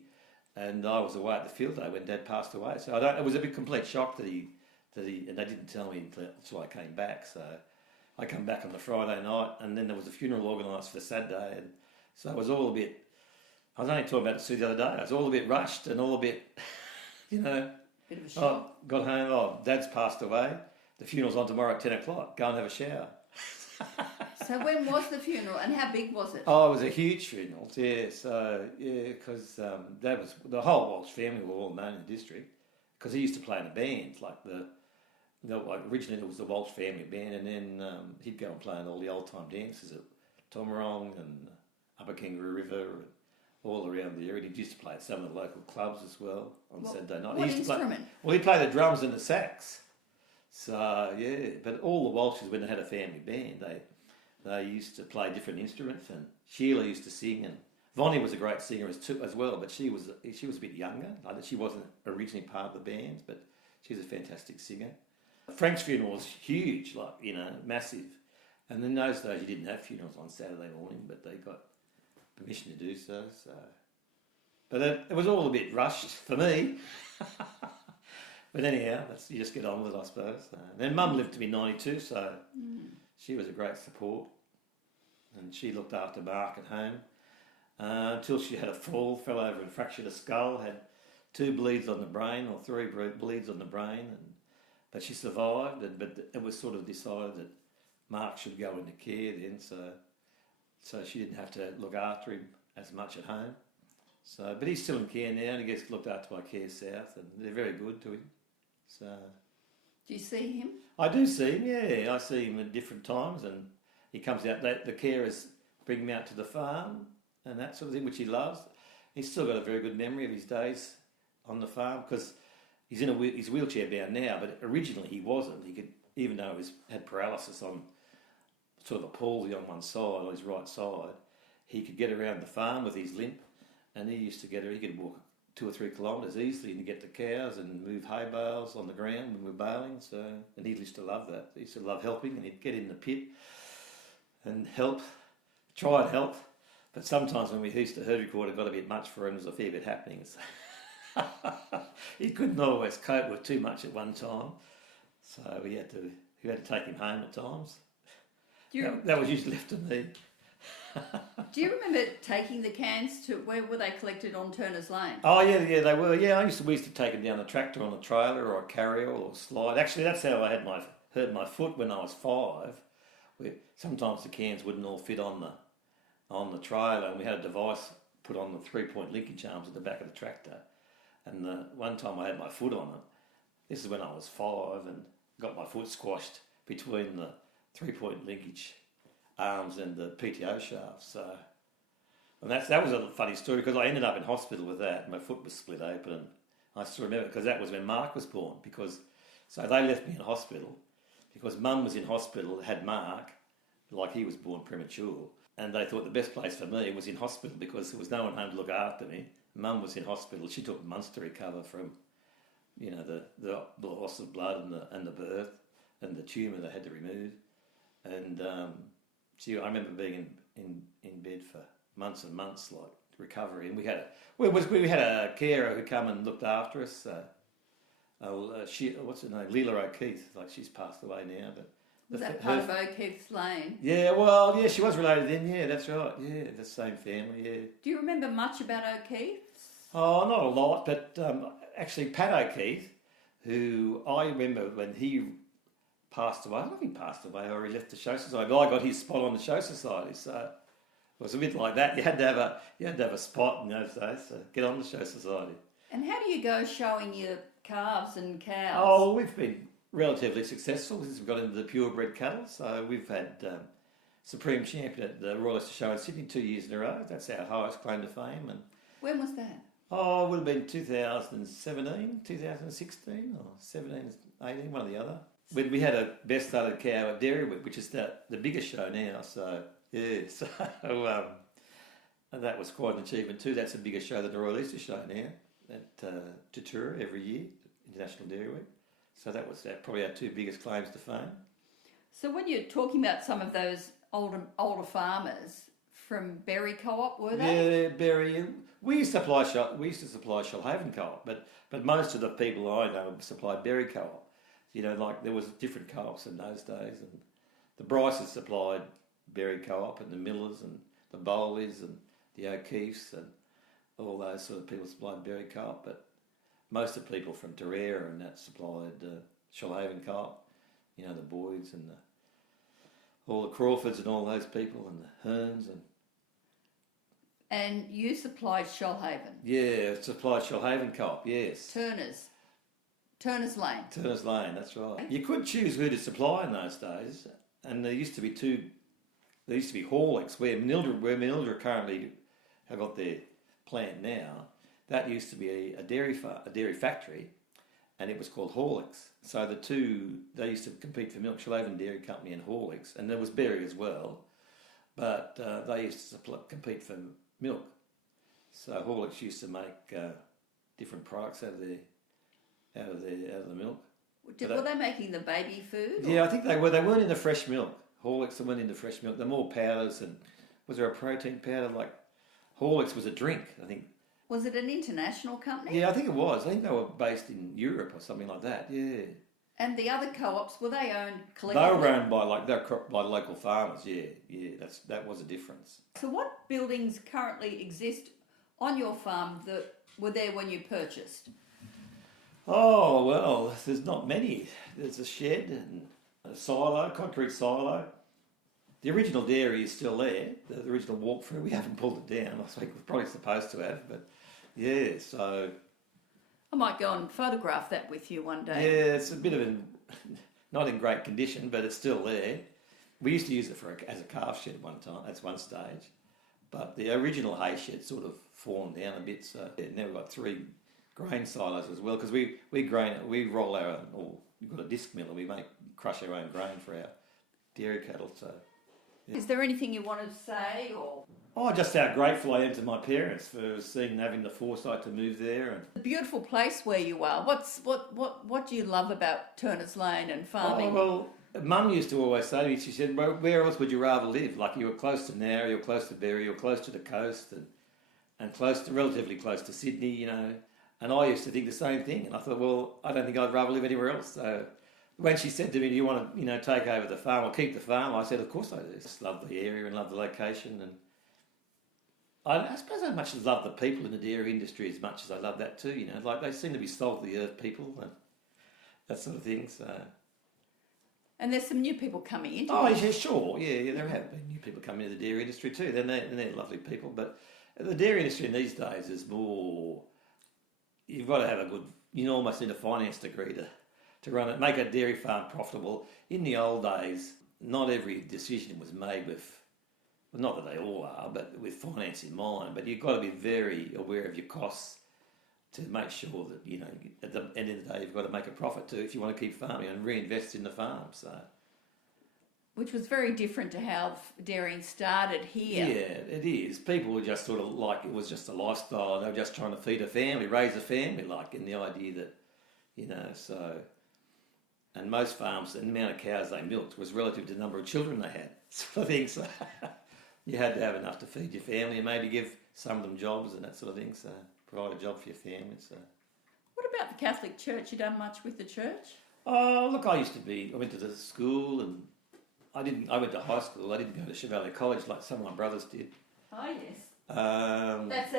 and I was away at the field day when Dad passed away. So it was a bit complete shock that he, and they didn't tell me until I came back. So I come back on the Friday night, and then there was a funeral organised for the Saturday, and so it was all a bit. I was only talking about it Sue the other day. I was all a bit rushed and all a bit, Bit of a shock. Got home. Dad's passed away. The funeral's on tomorrow at 10 o'clock. Go and have a shower. So when was the funeral and how big was it? Oh, it was a huge funeral, yeah. So, yeah, because that was the whole Walsh family were all known in the district because he used to play in a band. Originally it was the Walsh family band, and then he'd go and play in all the old time dances at Tomarong and Upper Kangaroo River and all around the area. He used to play at some of the local clubs as well on Saturday night. What instrument? He'd play the drums and the sax. So, yeah, but all the Walshes, when they had a family band, they used to play different instruments, and Sheila used to sing, and Vonnie was a great singer as well, but she was a bit younger. She wasn't originally part of the band, but she was a fantastic singer. Frank's funeral was huge, massive. And in those days you didn't have funerals on Saturday morning, but they got permission to do so. But it was all a bit rushed for me. But anyhow, you just get on with it, I suppose. Then Mum lived to be 92, so she was a great support. And she looked after Mark at home until she had a fall, fell over and fractured a skull, had 2 bleeds on the brain, or 3 bleeds on the brain. But she survived, but it was sort of decided that Mark should go into care then, so she didn't have to look after him as much at home. But he's still in care now, and he gets looked after by Care South, and they're very good to him. So, do you see him? I do see him, yeah. I see him at different times, and he comes out. The carers bring him out to the farm and that sort of thing, which he loves. He's still got a very good memory of his days on the farm because he's he's wheelchair bound now, but originally he wasn't. He could, even though he had paralysis on sort of a palsy on one side, on his right side, he could get around the farm with his limp, and he could walk 2 or 3 kilometres easily and get the cows and move hay bales on the ground when we're baling. So, and he used to love that. He used to love helping, and he'd get in the pit and try and help. But sometimes when we used to herd record, it got a bit much for him. There was a fair bit happening. So he couldn't always cope with too much at one time. So we had to take him home at times. That was usually left to me. Do you remember taking the cans to, where were they collected on Turner's Lane? Oh yeah, they were. Yeah, we used to take them down the tractor on a trailer or a carrier or a slide. Actually, that's how I hurt my foot when I was 5. Sometimes the cans wouldn't all fit on the trailer, and we had a device put on the 3-point linkage arms at the back of the tractor. And one time I had my foot on it. This is when I was 5 and got my foot squashed between the 3-point linkage arms and the PTO shaft. So, and that was a funny story because I ended up in hospital with that. My foot was split open, and I still remember because that was when Mark was born. So they left me in hospital because Mum was in hospital, had Mark, like he was born premature. and they thought the best place for me was in hospital because there was no one home to look after me. Mum was in hospital. She took months to recover from, the loss of blood and the birth and the tumour they had to remove. And I remember being in bed for months and months, like recovery. And we had a carer who come and looked after us. What's her name? Leela O'Keefe. Like, she's passed away now, but. Was that part of O'Keefe's Lane? Yeah, well, yeah, she was related then, yeah, that's right. Yeah, the same family, yeah. Do you remember much about O'Keefe's? Oh, not a lot, but actually Pat O'Keefe, who I remember when he passed away, I don't know if he passed away or he left the Show Society, but I got his spot on the Show Society, so it was a bit like that. You had to have a spot in those days to get on the Show Society. And how do you go showing your calves and cows? Oh, we've been relatively successful since we got into the purebred cattle. So we've had Supreme Champion at the Royal Leicester Show in Sydney 2 years in a row. That's our highest claim to fame. And when was that? Oh, it would have been 2017, 2016 or 17, 18, one or the other. When we had a best started cow at Dairy Week, which is the biggest show now. So, yeah, and that was quite an achievement too. That's a bigger show than the Royal Leicester Show now at Tatura every year, International Dairy Week. So that was probably our two biggest claims to fame. So when you're talking about some of those older farmers from Berry Co-op, were they? Yeah, Berry. We used to supply Shoalhaven Co-op, but most of the people I know supplied Berry Co-op. Like there was different co-ops in those days, and the Bryces supplied Berry Co-op, and the Millers and the Bowleys and the O'Keefes and all those sort of people supplied Berry Co-op, but most of the people from Terrera and that supplied Shoalhaven Co-op, the Boyds and all the Crawfords and all those people and the Hearns and. And you supplied Shoalhaven? Yeah, supplied Shoalhaven Co-op, yes. Turner's Lane. Turner's Lane, that's right. You could choose who to supply in those days, and there used to be Horlicks, where Manildra currently have got their plant now. That used to be a dairy factory, and it was called Horlicks. So they used to compete for milk, Shoalhaven Dairy Company and Horlicks, and there was Berry as well, but they used to compete for milk. So Horlicks used to make different products out of the milk. Were they making the baby food? Yeah, I think they were. They weren't into fresh milk. Horlicks weren't into fresh milk. They're more powders, and was there a protein powder? Like Horlicks was a drink, I think. Was it an international company? Yeah, I think it was. I think they were based in Europe or something like that. Yeah. And the other co-ops, were they owned collectively? They were owned by local farmers. Yeah. That was a difference. So, what buildings currently exist on your farm that were there when you purchased? Oh well, there's not many. There's a shed and a silo, concrete silo. The original dairy is still there. The original walk-through. We haven't pulled it down. I think we're probably supposed to have, but yeah. So I might go and photograph that with you one day. Yeah, it's a bit of not in great condition, but it's still there. We used to use it as a calf shed at one stage, but the original hay shed sort of fallen down a bit. So now we've got 3 grain silos as well, because we roll our own, or we've got a disc mill and we crush our own grain for our dairy cattle. So. Yeah. Is there anything you want to say, or? Oh, just how grateful I am to my parents for having the foresight to move there. And a beautiful place where you are. What do you love about Turner's Lane and farming? Oh, well, Mum used to always say to me, she said, well, where else would you rather live? Like, you were close to Nowra, you're close to Berry, you're close to the coast, and relatively close to Sydney, And I used to think the same thing, and I thought, well, I don't think I'd rather live anywhere else. So when she said to me, do you want to, take over the farm or keep the farm? I said, of course I do. I just love the area and love the location. And I suppose I much love the people in the dairy industry as much as I love that too, Like, they seem to be salt of the earth people and that sort of thing, so. And there's some new people coming into it. Oh, yeah, sure. Yeah, there have been new people coming into the dairy industry too. They're lovely people. But the dairy industry in these days is more, you've got to have a good, almost need a finance degree to run it, make a dairy farm profitable. In the old days, not every decision was made with, well, not that they all are, but with finance in mind. But you've got to be very aware of your costs to make sure that, at the end of the day, you've got to make a profit too if you want to keep farming and reinvest in the farm. So, Which was very different to how dairying started here. Yeah, it is. People were just sort of like, it was just a lifestyle. They were just trying to feed a family, raise a family, like, in the idea that, you know, so... And most farms, the amount of cows they milked was relative to the number of children they had, sort of thing. So you had to have enough to feed your family and maybe give some of them jobs and that sort of thing, so provide a job for your family, so... What about the Catholic Church? You done much with the church? Oh, look, I went to the school and I went to high school. I didn't go to Chevalier College like some of my brothers did. Oh, yes. That's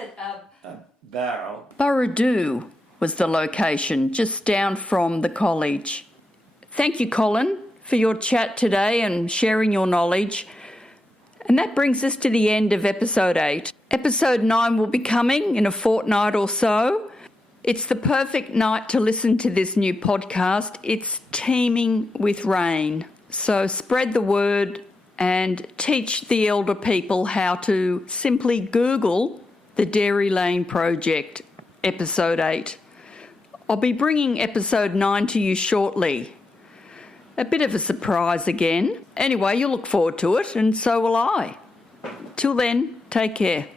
at... Barrow. Burradoo was the location, just down from the college. Thank you, Colin, for your chat today and sharing your knowledge. And that brings us to the end of episode 8. Episode 9 will be coming in a fortnight or so. It's the perfect night to listen to this new podcast. It's teeming with rain. So spread the word and teach the elder people how to simply Google the Dairy Lane Project, episode 8. I'll be bringing episode 9 to you shortly. A bit of a surprise again. Anyway, you'll look forward to it, and so will I. Till then, take care.